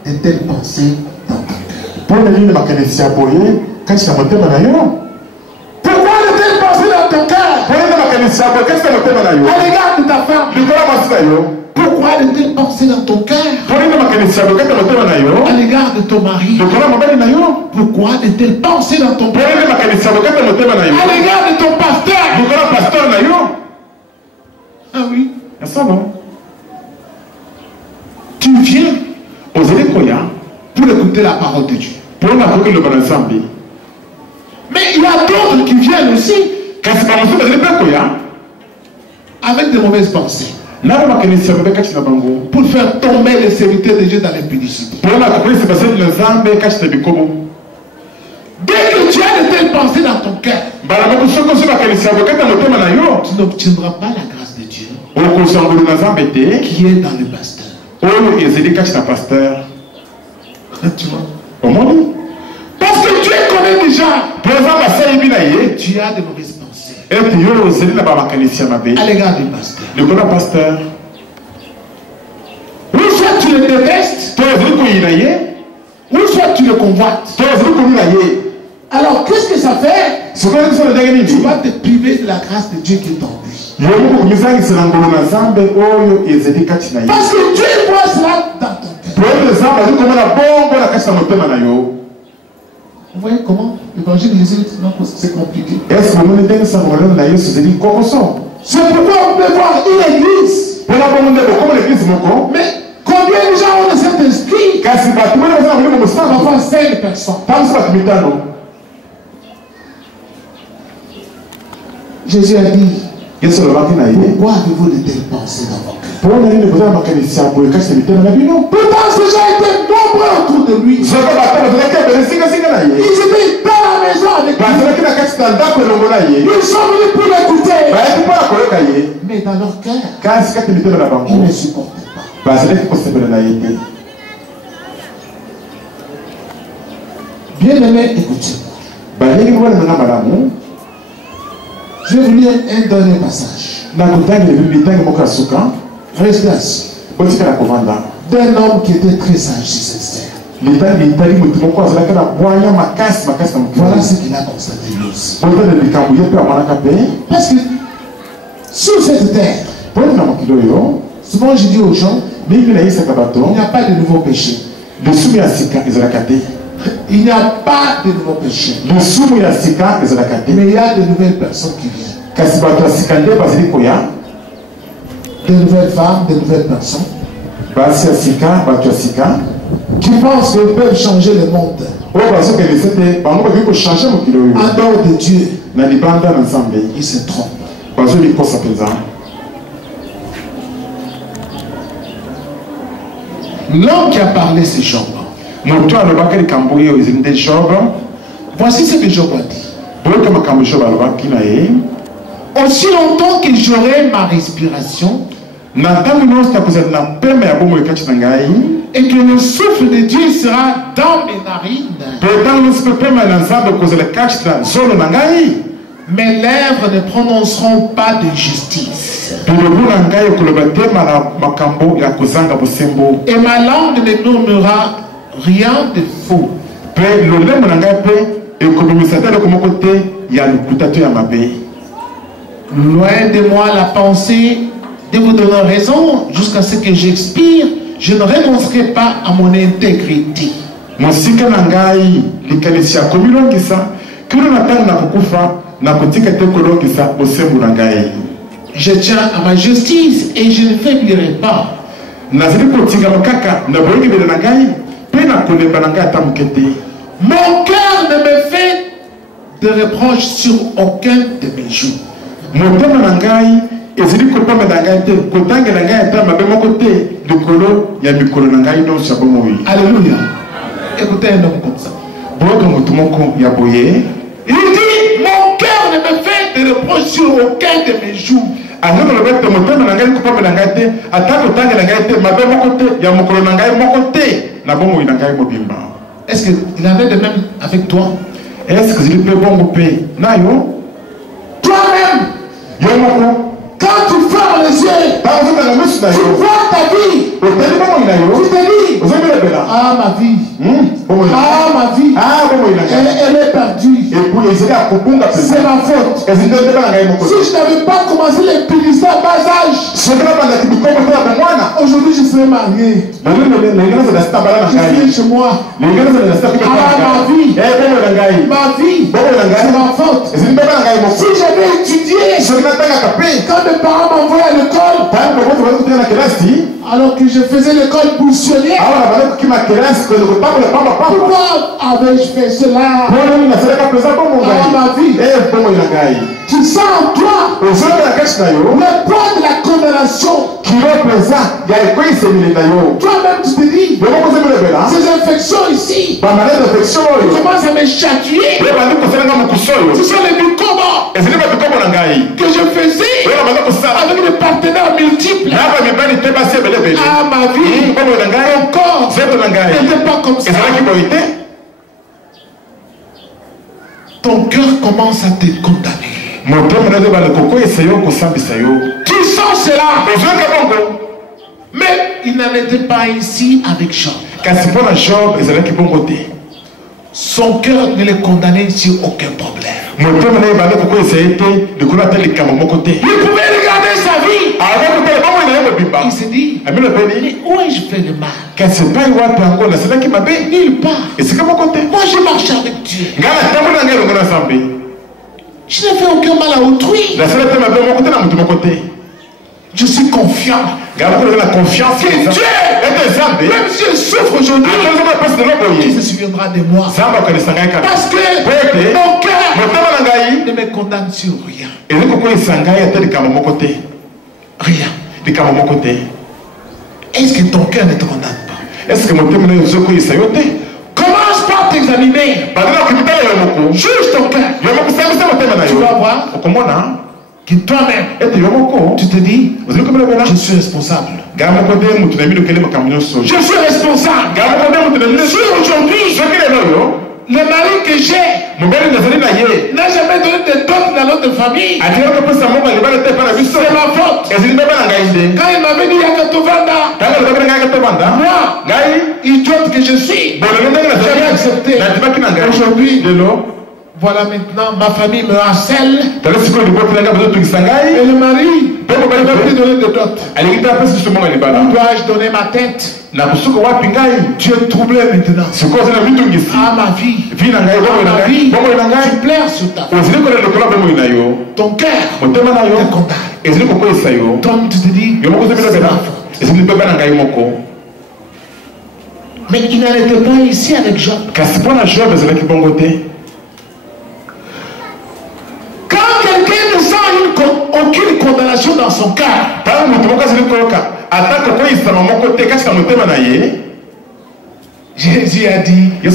de telles pensées dans ton cœur? Pourquoi de telles pensées dans ton cœur? l'égard de ta femme. Pourquoi de-t-elle penser dans ton cœur? À l'égard de ton mari. Pourquoi de-t-elle penser dans ton cœur? À l'égard de ton pasteur. Ah oui. Tu viens pour écouter la parole de Dieu. Mais il y a d'autres qui viennent aussi avec de mauvaises pensées pour faire tomber les serviteurs de Dieu dans l'impudicité. Dès que tu as de telles pensées dans ton cœur, tu n'obtiendras pas la grâce de Dieu qui est dans le pasteur. Tu vois? Parce que Dieu connaît déjà. Tu as de mauvaises pensées à l'égard du pasteur. Ou soit tu le détestes, ou soit tu le convoites. Alors qu'est-ce que ça fait? Tu vas te priver de la grâce de Dieu qui est en lui. Parce que Dieu voit cela dans ton cœur. Vous voyez comment l'évangile de Jésus, c'est compliqué. C'est pourquoi on peut voir une église. Mais combien de gens ont le Saint-Esprit? Parfois 5 personnes. Jésus a dit, pourquoi avez-vous de telles pensées dans vos cœurs? Pourtant ces gens étaient nombreux autour de lui. Ils étaient dans la maison avec lui. Ils sont venus pour l'écouter. Mais dans leur cœur, ils ne supportaient pas. Bien-aimé, écoutez-moi. Je vais vous lire un dernier passage. Restez assis. D'un homme qui était très sage et sincère. Voilà ce qu'il a constaté lui aussi. Parce que sur cette terre, souvent je dis aux gens, il n'y a pas de nouveaux péchés. Il n'y a pas de nouveaux péchés. Mais il y a de nouvelles personnes qui viennent. De nouvelles femmes, de nouvelles personnes qui pensent qu'ils peuvent changer le monde en dehors de Dieu. Ils se trompent. L'homme qui a parlé, c'est Job. Voici ce que Job a dit. Aussi longtemps que j'aurai ma respiration et que le souffle de Dieu sera dans mes narines, mes lèvres ne prononceront pas de justice et ma langue ne murmurera rien de faux. Loin de moi la pensée de vous donner raison jusqu'à ce que j'expire. Je ne renoncerai pas à mon intégrité. Je tiens à ma justice et je ne faiblirai pas. Mon cœur ne me fait de reproches sur aucun de mes jours. Alléluia. Écoutez un homme comme ça. Il dit, mon cœur ne me fait de reproches sur aucun de mes jours. Est-ce qu'il avait de même avec toi? Est-ce que je peux toi-même, quand tu fermes les yeux, tu vois ta vie, tu te dis, ah ma vie, ah ma vie, elle est perdue. C'est ma faute. Si je n'avais pas commencé l'épilissement à bas âge, aujourd'hui je serais marié. Je suis chez moi. Ah ma vie, c'est ma faute. Si j'avais étudié, quand mes parents m'envoyaient à l'école, alors que je faisais l'école boursière, pourquoi avais-je fait cela? Ah ma vie, tu sens en toi le poids de la condamnation. Toi-même tu te dis, ces infections ici commencent à me chatouiller. Ce sont les microbes que je faisais avec des partenaires multiples. Ah ma vie, mon corps n'était pas comme ça. Ton cœur commence à te condamner. Tu sens cela. Mais il n'en était pas ici avec Job. Son cœur ne le condamnait sur aucun problème. Il pouvait regarder sa vie. Il s'est dit, mais où ai-je fait le mal? Nulle part. Moi je marche avec Dieu. Je n'ai fait aucun mal à autrui. Je suis confiant. Que Dieu, même si je souffre aujourd'hui, il se souviendra de moi. Parce que mon cœur ne me condamne sur rien. Rien. Est-ce que ton cœur ne te condamne pas? Commence par t'examiner. Juge ton cœur. Tu vas voir que toi-même, tu te dis, je suis responsable. Je suis responsable. Sur aujourd'hui, le mari que j'ai n'a jamais donné de dot dans notre famille. C'est ma faute. Quand il m'avait dit moi, idiote que je suis, j'avais accepté. Aujourd'hui, voilà maintenant, ma famille me harcèle. Et le mari ne m'a plus donné de dot. Où dois-je donner ma tête? Tu es troublé maintenant. Ah ma vie, tu pleures sur ta femme. Ton cœur te condamne. Toi tu te dis, c'est ma faute. Mais il n'en était pas ici avec Job. Quand quelqu'un ne sent aucune condamnation dans son cœur, Jésus a dit de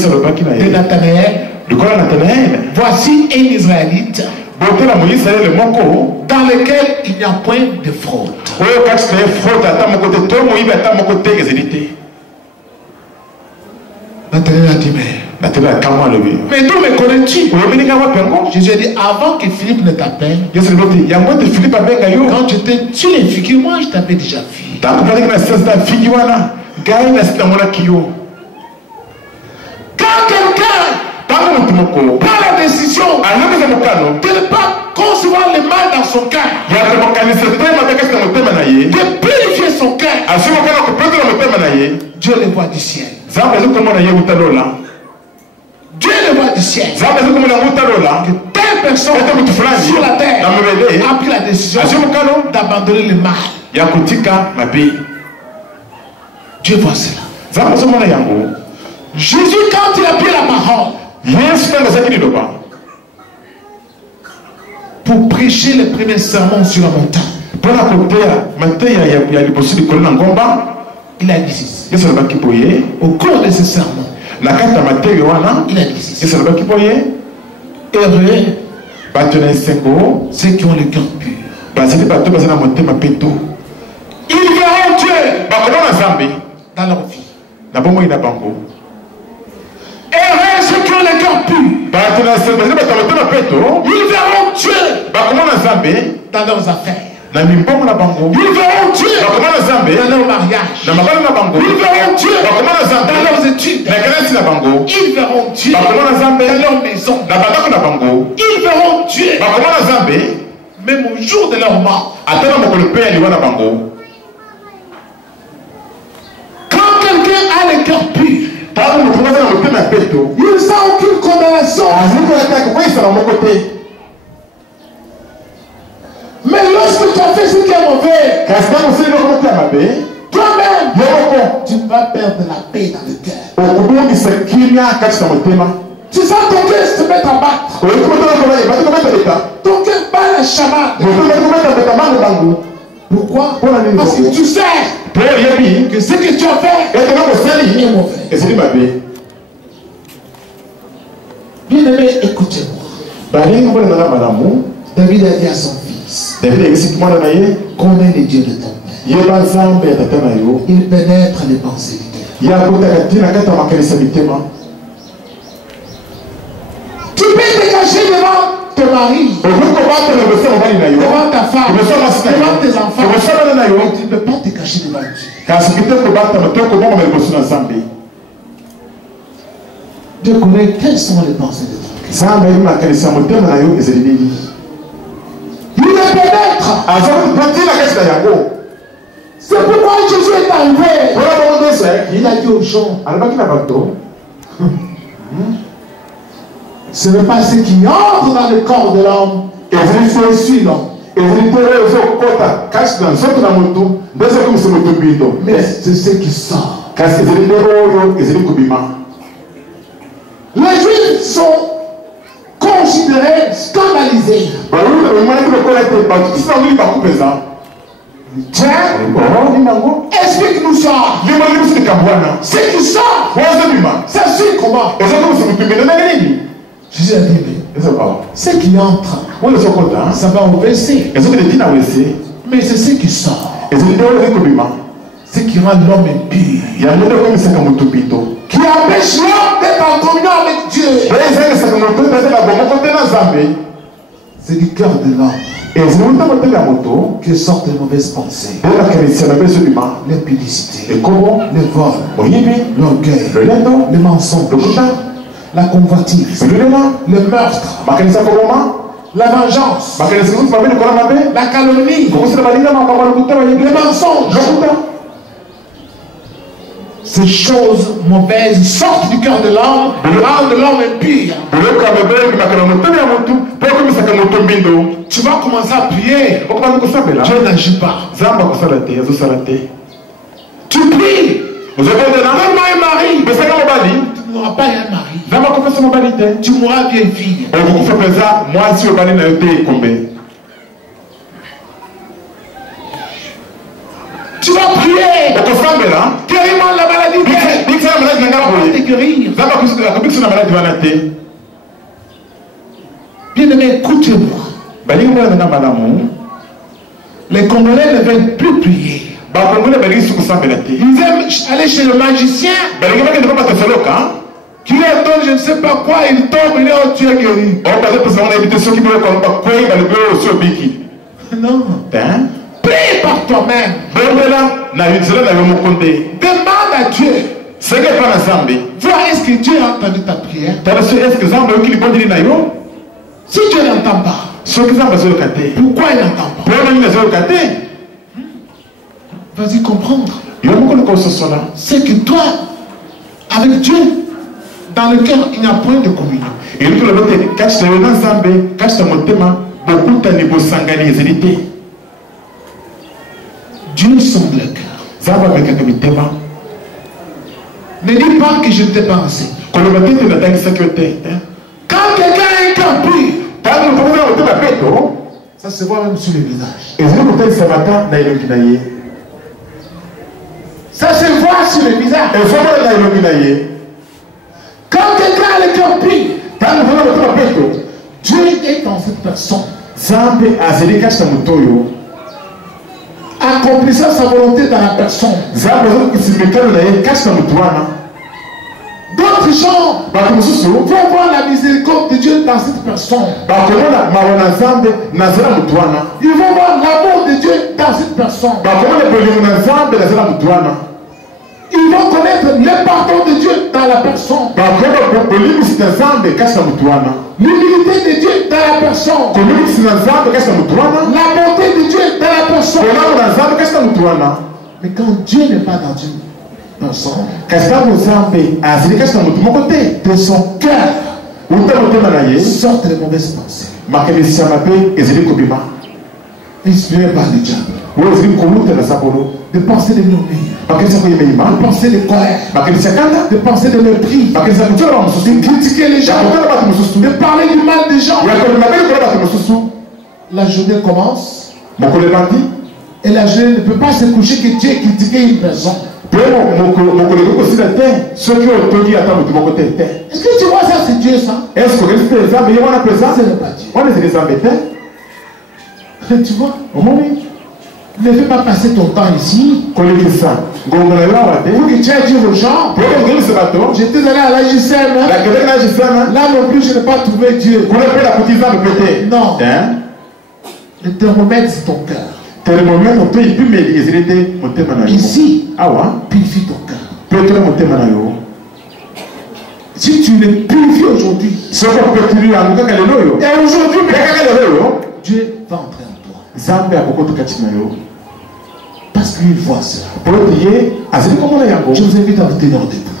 Nathanaël, voici un Israélite dans lequel il n'y a point de fraude. Nathanaël a dit, mais d'où me connais-tu? Jésus a dit, avant que Philippe ne t'appelle, quand tu étais sur les figues, moi je t'avais déjà vu. Quand quelqu'un prend la décision de ne pas concevoir le mal dans son cœur, de purifier son cœur, Dieu le voit du ciel. Dieu le voit du ciel. Que telle personne sur la terre a pris la décision d'abandonner le mal. Dieu voit cela. Jésus, quand il a pris la parole pour prêcher le premier sermon sur la montagne, il a dit ceci. Au cours de ce sermon, il a dit ceci. Heureux ceux qui ont le cœur pur. Ils verront Dieu dans leur vie. Heureux ceux qui ont le cœur pur. Ils verront Dieu dans leurs affaires. na mimbongo na bango. Ils verront Dieu bakoma na Nzambe dans leur mariage. na mabala na bango. Ils verront Dieu bakoma na Nzambe dans leurs études. na kelasi na bango. Ils verront Dieu bakoma na Nzambe dans leur maison. na bandako na bango. Ils verront Dieu bakoma na Nzambe même au jour de leur mort. ata na mokolo mpe ya liwa na bango. Quand quelqu'un a le cœur pur, ntango moto aza na motema ya peto il sent aucune condamnation. azikoyaka kokweyisa na moko te. Mais lorsque tu as fait ce qui est mauvais, kasi ntango osili eloko moko ya mabe toi-même, yo moko tu vas perdre la paix dans le cœur. okobongisa kimia kati na motema. Tu sens ton cœur se mettre à battre. oyoki motema kobaye bati kobeta leta Ton cœur bat la chamade. motema bati kobeta beta bango bango. Pourquoi? Pour la Parce que tu sais po oyebi que ce que tu as fait etanga kosali est mauvais. ezali mabe. Bien-aimé, écoutez-moi. balingi mbolenganga malamu. David a dit à son fils, David ayebisiki mwana na ye connais les dieux de ton père. yeba nzambe ya tata na yo Il pénètre les pensées du cœur. ye akotaka ntina kati ya makanisa mitema. Tu peux te cacher devant ton mari, okoki kobata na liboso ya mobali na yo devant ta femme, liboso ya mwasi na devant tes yo enfants. liboso ya bana na yo Mais tu ne peux pas te cacher devant Dieu. kasi kite kobatama to kobongama liboso na nzambe. Dieu connaît quelles sont les pensées de ton cœur. nzambe ayebi makanisa ya motema na yo ezali nini. Il les pénètre. azakotipa ntina kati na yango. C'est pourquoi Jésus est arrivé. mpona bongo nyonso Il ayaki a dit aux gens, alobaki na bato ce n'est pas ce qui entre dans le corps de l'homme, ezali c'est celui l'homme. ezali te oyo ezokota kati na nzoto na motu nde ezokomisa moto mbindo Mais c'est ce qui sort. kasi ezali nde oyo ezali kobima. Les Juifs sont considérés, scandalisés. bayuda bamonaki lokola ete bakitisi bango libaku mpenza. Tiens, nango explique-nous ça. limongi likambo wana Ce qui sort, ozobima c'est celui comment? ezokomisa motu mbindo ndenge nini Jésus a dit, ezokaba ce qui entre, oyo ezokota ça va au WC. ezokende ntina wese Mais c'est ce qui sort, ezali nde oyo ezali kobima ce qui rend l'homme impur, yango nde ekomisaka motu mbindo qui empêche l'homme d'être en communion avec Dieu. oyo ezangisaka motu ete azala bomoko te na nzambe. C'est du cœur de l'homme ezali wuta motema ya moto que sortent les mauvaises pensées, oyo makanisi ya mabe ezobima l'impudicité, ekobo le vol, moyibi l'orgueil, lolendo le mensonge, lokuta la convoitise, bilulela le meurtre, makanisi ya koboma la vengeance, makanisi mosusu mabe likola mabe la calomnie, kokosila balinga makambo lokuta bayibi le mensonge. lokuta. Ces choses mauvaises sortent du cœur de l'homme, rendent l'homme impur. biloko ya mabe ebimaka na motema ya motu mpo ekomisaka moto mbindo. Tu vas commencer à prier. okobanda kosambela Dieu n'agit pas. nzambe akosala te azosala te. Tu pries. ozobondela Donne-moi un mari. pesaka mobali Tu n'auras pas un mari. nzambe akopesa mobali te. Tu mourras vieille fille. okokufa mpenza mwasi obali na yo te ekombe. Tu vas prier. okosambela Guéris-moi la maladie. bikisa na maladi na nga On va te boye guérir. nzambe akobikisa na maladi wana te. Bien-aimé, écoute-moi. balingi mwana nanga malamu Les Congolais ne veulent plus prier. bakongole balingi su kosambela te. Ils aiment aller chez le magicien balingi bakende pa bato soloka qui leur donne je ne sais pas quoi. Il tombe, il est oh, tu es guéri. oyo bazopesa ngo na yebi te soki biloko yango bakwei balobi oyo osi obiki. Non. Prie par toi-même. bongela na nzela na yo moko nde. Demande à Dieu. seke epa na nzambe Vois, est-ce que Dieu a entendu ta prière? tala so eske nzambe oyoki libondeli na yo. Si Dieu n'entend pas, soki nzambe azoyoka te pourquoi il n'entend pas? mpo nini azoyoka te. Vas-y comprendre. yo moko loka ososola C'est que toi, avec Dieu, dans le cœur, il n'y a point de communion. eluki loba te kati na yo na nzambe kati na motema bokutani bosangani ezali te. Dieu sonde le cœur. nzambe amekaka mitema. Ne dis pas que je ne t'ai pas enseigné. koloba te te natangisaki yo te. Quand quelqu'un a un cœur pur, ntango lokomona motema peto ça se voit même sur le visage. ezali kotalisaka na elongi na ye. Ça se voit sur le visage. ezomona na elongi na ye. Quand quelqu'un a le cœur pur, ntango mpona motema peto Dieu est dans cette personne. nzambe azali kati na moto oyo Accomplissant sa volonté dans la personne. nzambe azokokisa mikano na ye kati na motu wana. D'autres gens bato mosusu vont voir la miséricorde de Dieu dans cette personne. Ils vont voir l'amour de Dieu dans cette personne. Ils vont connaître le pardon de Dieu dans la personne. L'humilité de Dieu dans la personne. La bonté de Dieu dans la personne. Mais quand Dieu n'est pas dans une personne, de son cœur sortent les mauvaises pensées. Inspiré par le diable. De penser de murmure, de penser de colère, de penser de mépris, de critiquer les gens, de parler du mal des gens. La journée commence et la journée ne peut pas se coucher que Dieu ait critiqué une personne. Est-ce que tu vois ça, c'est Dieu ça? Ce n'est pas Dieu. Tu vois? Ne fais pas passer ton temps ici. Pour que tu aies dit aux gens, j'étais allé à la JCM. Là non plus, je n'ai pas trouvé Dieu. Non. Le thermomètre, c'est ton cœur. Ici, purifie ton cœur. Si tu le purifies aujourd'hui, et aujourd'hui, Dieu va entrer en toi. Parce qu'il voit ça. Je vous invite à vous tenir debout.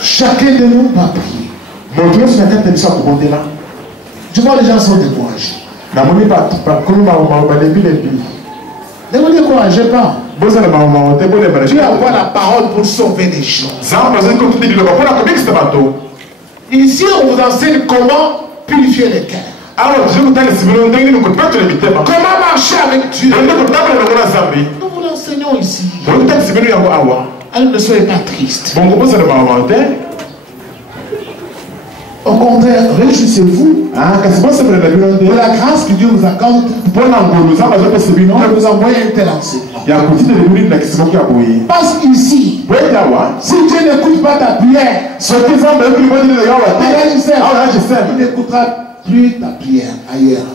Chacun de nous va prier. Je vois les gens sont découragés. Ne vous découragez pas. Dieu envoie la parole pour sauver les gens. Ici, on vous enseigne comment purifier les cœurs. Comment marcher avec Dieu. Nous vous l'enseignons ici. Alors ne soyez pas triste. Au contraire, réjouissez-vous de la grâce que Dieu vous accorde de vous envoyer un tel enseignement. Parce qu'ici, si Dieu n'écoute pas ta prière, il n'écoutera plus ta prière ailleurs.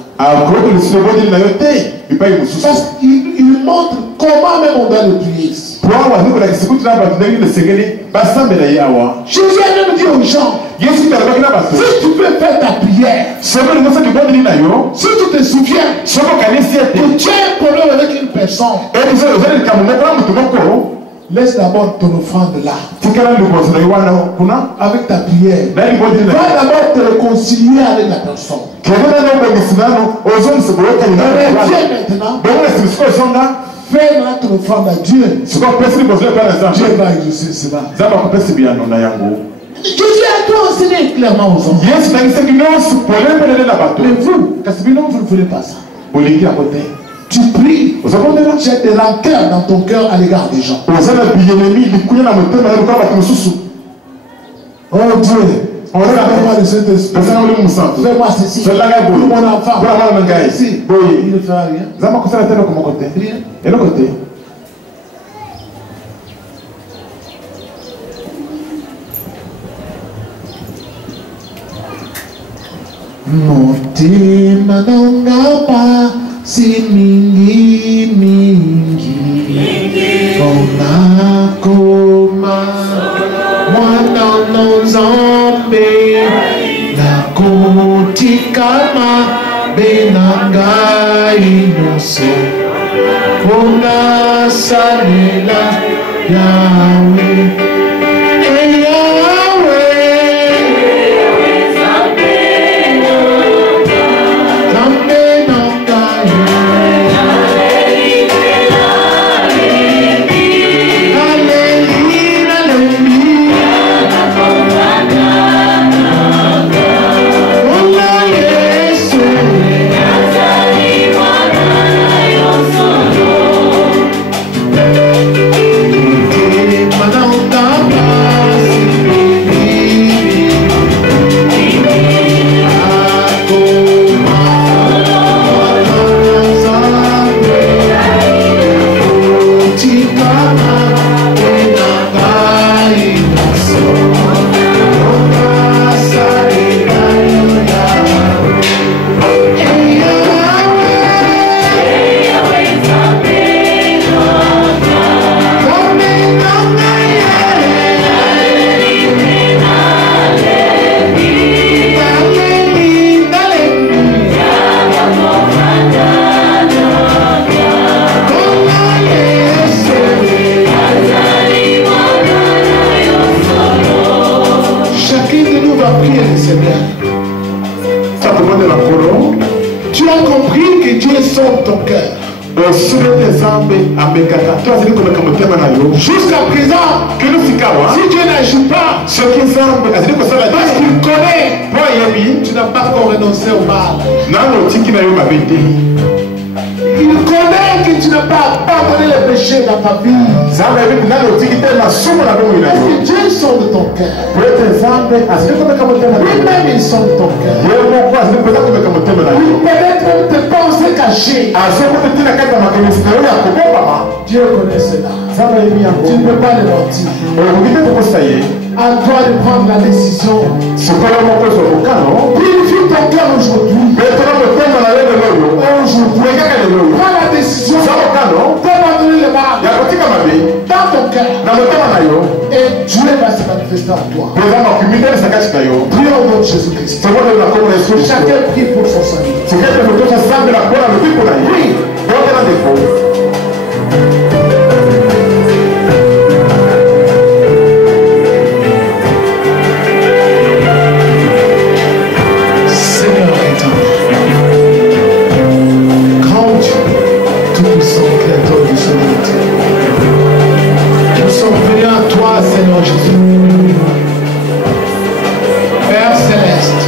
Parce qu'il montre comment même on doit le prier. Jésus a même dit aux gens, si tu peux faire ta prière, si tu te souviens que tu as un problème avec une personne, laisse d'abord ton offrande là. Avec ta prière. Va d'abord te réconcilier avec la personne. Maintenant. Fais notre offrande à Dieu. Dieu va exaucer cela. Jésus a tout enseigné clairement aux hommes. Mais vous, vous ne voulez pas ça. Tu pries, tu as de l'enquête dans ton cœur à l'égard des gens. Oh Dieu, fais-moi le Saint-Esprit. Fais-moi ceci. Pour mon enfant. Ici, il ne fera rien. Rien. Et le côté. Motema nanga si mingi mingi Ona koma Mwana no nzambe Nakotikama Benanga inoso Ona salela Yahweh Madonna prier le Seigneur. Ça te demande la colonne. Tu as compris que Dieu sonde ton cœur. Jusqu'à présent, si Dieu n'agit pas, parce qu'il connaît, tu n'as pas encore renoncé au mal. Il connaît que tu n'as pas abandonné le péché dans ta vie. Parce que Dieu sonde ton cœur. Lui-même il sonde ton cœur. Il peut-être même tes pensées cachées. Dieu connaît cela. Tu ne peux pas le mentir. À toi de prendre la décision. Purifie ton cœur aujourd'hui. Prends la décision d'abandonner le mal dans ton cœur. Et Dieu va se manifester en toi. Prions au nom de Jésus-Christ. Chacun prie pour son salut. Oui. Seigneur Jésus, Père céleste,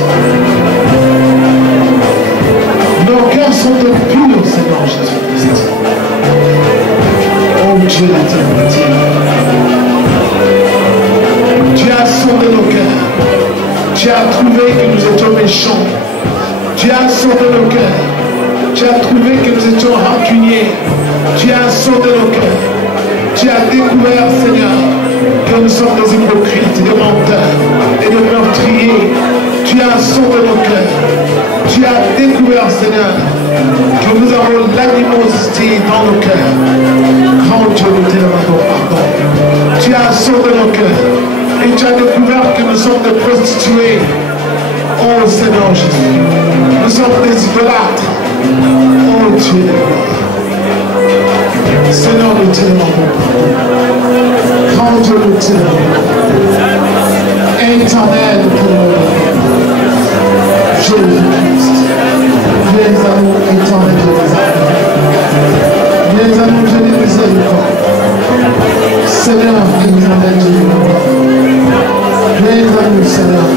nos cœurs sont de purs, Seigneur Jésus-Christ. Oh Dieu d'éternité, tu as sondé nos cœurs, tu as trouvé que nous étions méchants, tu as sondé nos cœurs, tu as trouvé que nous étions rancuniers, tu as sondé nos cœurs, tu as découvert, Seigneur, que nous sommes des hypocrites, des menteurs et des meurtriers. Tu as sauvé nos cœurs. Tu as découvert, Seigneur, que nous avons l'animosité dans nos cœurs. Grand Dieu, nous te demandons pardon. Tu as sauvé nos cœurs. Et tu as découvert que nous sommes des prostituées. Oh Seigneur Jésus, nous sommes des idolâtres. Oh Dieu de gloire. Seigneur, nous te demandons pardon. Quand Dieu nous tient, éternel, Jésus-Christ, les amours éternels de les amours de miséricorde, Seigneur, éternel de les amours, Seigneur,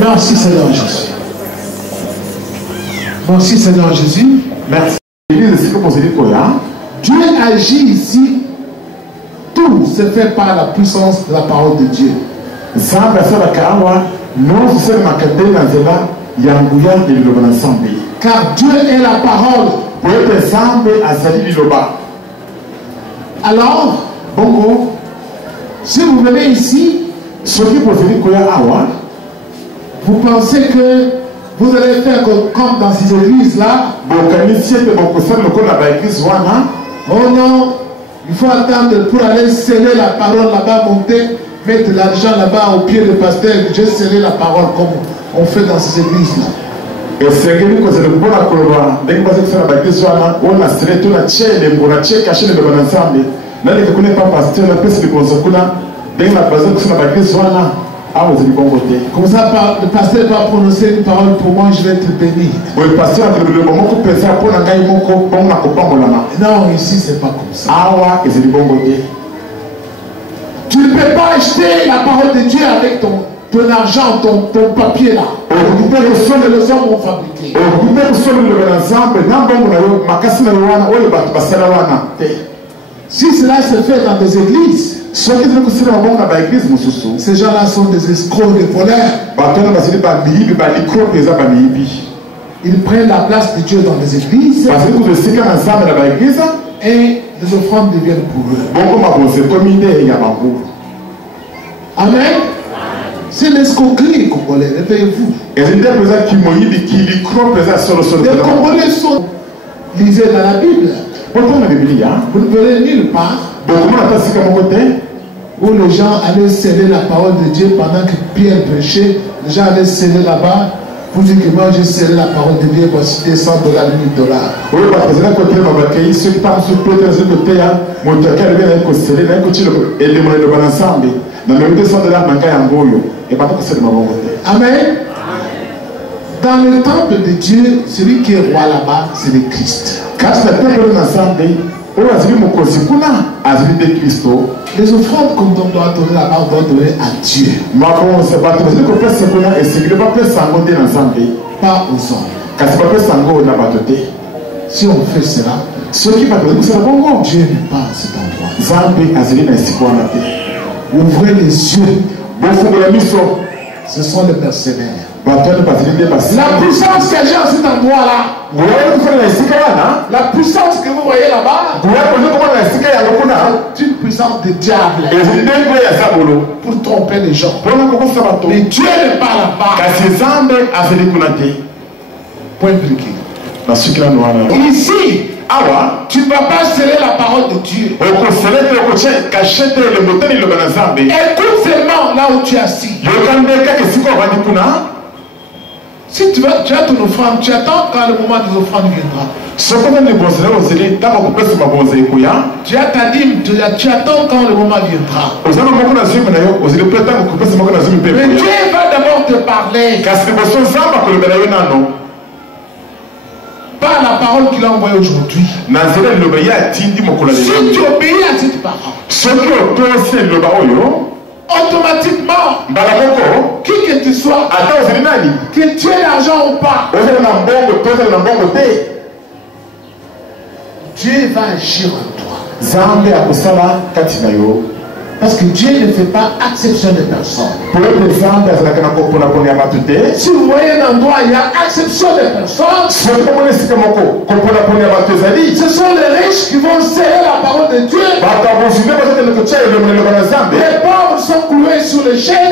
Merci Seigneur Jésus. Merci Seigneur Jésus. Merci. Dieu agit ici. Tout se fait par la puissance de la parole de Dieu. Car Dieu est la parole. Alors, bon, si vous venez ici, vous pensez que vous allez faire comme dans ces églises-là? Oh non, il faut attendre pour aller sceller la parole là-bas, monter, mettre l'argent là-bas au pied du pasteur, juste sceller la parole comme on fait dans ces églises-là. Comme ça, le pasteur va prononcer une parole pour moi, je vais être béni. Non, ici, c'est pas comme ça. Tu ne peux pas acheter la parole de Dieu avec ton argent, ton papier là. Les hommes ont fabriqué. Si cela se fait dans des églises, ces gens-là sont des escrocs, des voleurs. Ils prennent la place de Dieu dans les églises et les offrandes deviennent pour eux. Amen. C'est l'escroquerie congolais, réveillez-vous. Les Congolais sont lisés dans la Bible. Vous ne verrez nulle part où les gens allaient sceller la parole de Dieu pendant que Pierre prêchait. Les gens allaient sceller là-bas pour dire que moi j'ai scellé la parole de Dieu, voici des $100, $1000. Oui, parce que là, côté Babaké, ceux qui parlent sur Pierre, ceux qui côté, mon toquet, il vient de sceller, là, côté et de le bon ensemble. Dans le $200, manqué en goyo. Et pas que c'est de ma volonté. Amen. Dans le temple de Dieu, celui qui est roi là-bas, c'est le Christ. Quand le temple est ensemble, les offrandes qu'on doit donner là-bas, on doit donner à Dieu. Pas aux hommes. Si on fait cela, Dieu n'est pas à cet endroit. Ouvrez les yeux. Ce sont les mercenaires. La puissance que j'ai à cet endroit-là, la puissance que vous voyez là-bas, c'est une puissance de diable pour tromper les gens. Mais Dieu n'est pas là-bas. Point impliqué. Ici, tu ne vas pas sceller la parole de Dieu. Écoute seulement là où tu es assis. Si tu as ton offrande, tu attends quand le moment des offrandes viendra. Tu as ta dîme, tu attends quand le moment viendra. Mais Dieu va d'abord te parler. Pas la parole qu'il a envoyée aujourd'hui. Si tu obéis à cette parole, automatiquement, qui que tu sois, que tu aies l'argent ou pas, Dieu va agir en toi. Parce que Dieu ne fait pas exception de personne. Si vous voyez un endroit où il y a exception de personnes, ce sont les riches qui vont serrer la parole de Dieu. Les pauvres sont cloués sur les chaînes.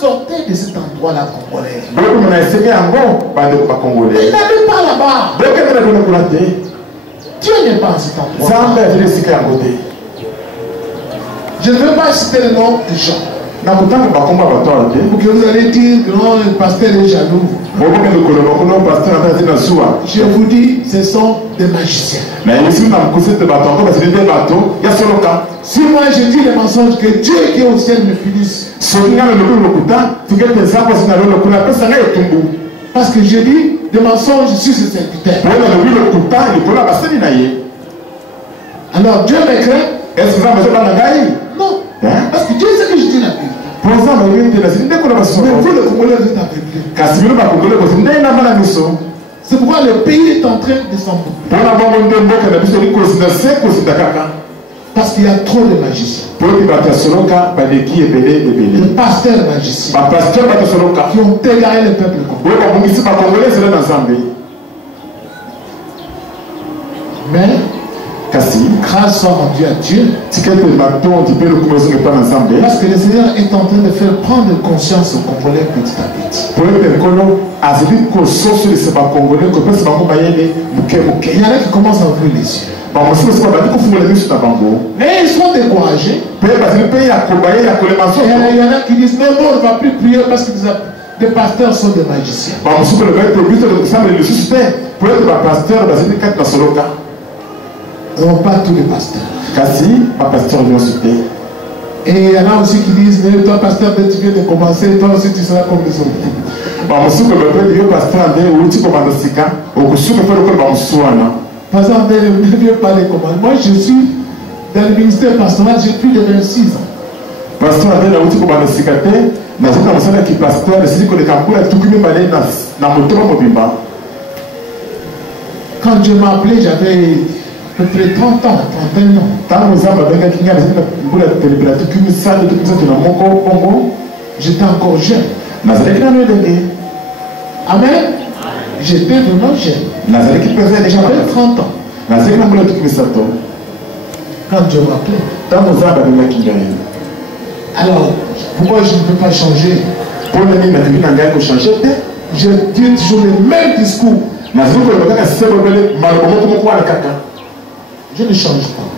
Sortez de cet endroit-là, Congolais. Il n'allait pas là-bas. Dieu n'est pas à cet endroit. Je ne veux pas citer le nom des gens. Pour que vous allez dire que non, le pasteur est jaloux. Je vous dis, ce sont des magiciens. Si moi je dis les mensonges, que Dieu qui est au ciel me punisse. Parce que je dis des mensonges sur ce serviteur. Alors Dieu me craint. Non. Parce que Dieu sait que je dis la Bible. Mais vous, le Congolais, vous êtes aveuglés. C'est pourquoi le pays est en train de s'embouter. Parce qu'il y a trop de magiciens. De pasteurs magiciens qui ont égaré le peuple congolais. Mais grâce soit rendue à Dieu. Parce que le Seigneur est en train de faire prendre conscience aux Congolais petit à petit. Il y en a qui commencent à ouvrir les yeux. Mais ils sont découragés. Il y en a qui disent non, on ne va plus prier parce que les pasteurs sont des magiciens. Non, pas tous les pasteurs. Et il y en a aussi qui disent, mais toi pasteur, tu viens de commencer, toi aussi tu seras comme les autres. Par exemple, ne viens pas les commander. Moi je suis dans le ministère pastoral, j'ai plus de 26 ans. Quand Dieu m'a appelé, j'avais à peu près 30 ans, 31 ans. J'étais encore jeune. Amen. J'étais vraiment jeune. J'avais 30 ans. Quand Dieu m'a appelé. Alors, pourquoi je ne peux pas changer? Je dis toujours le même discours. Je ne change pas.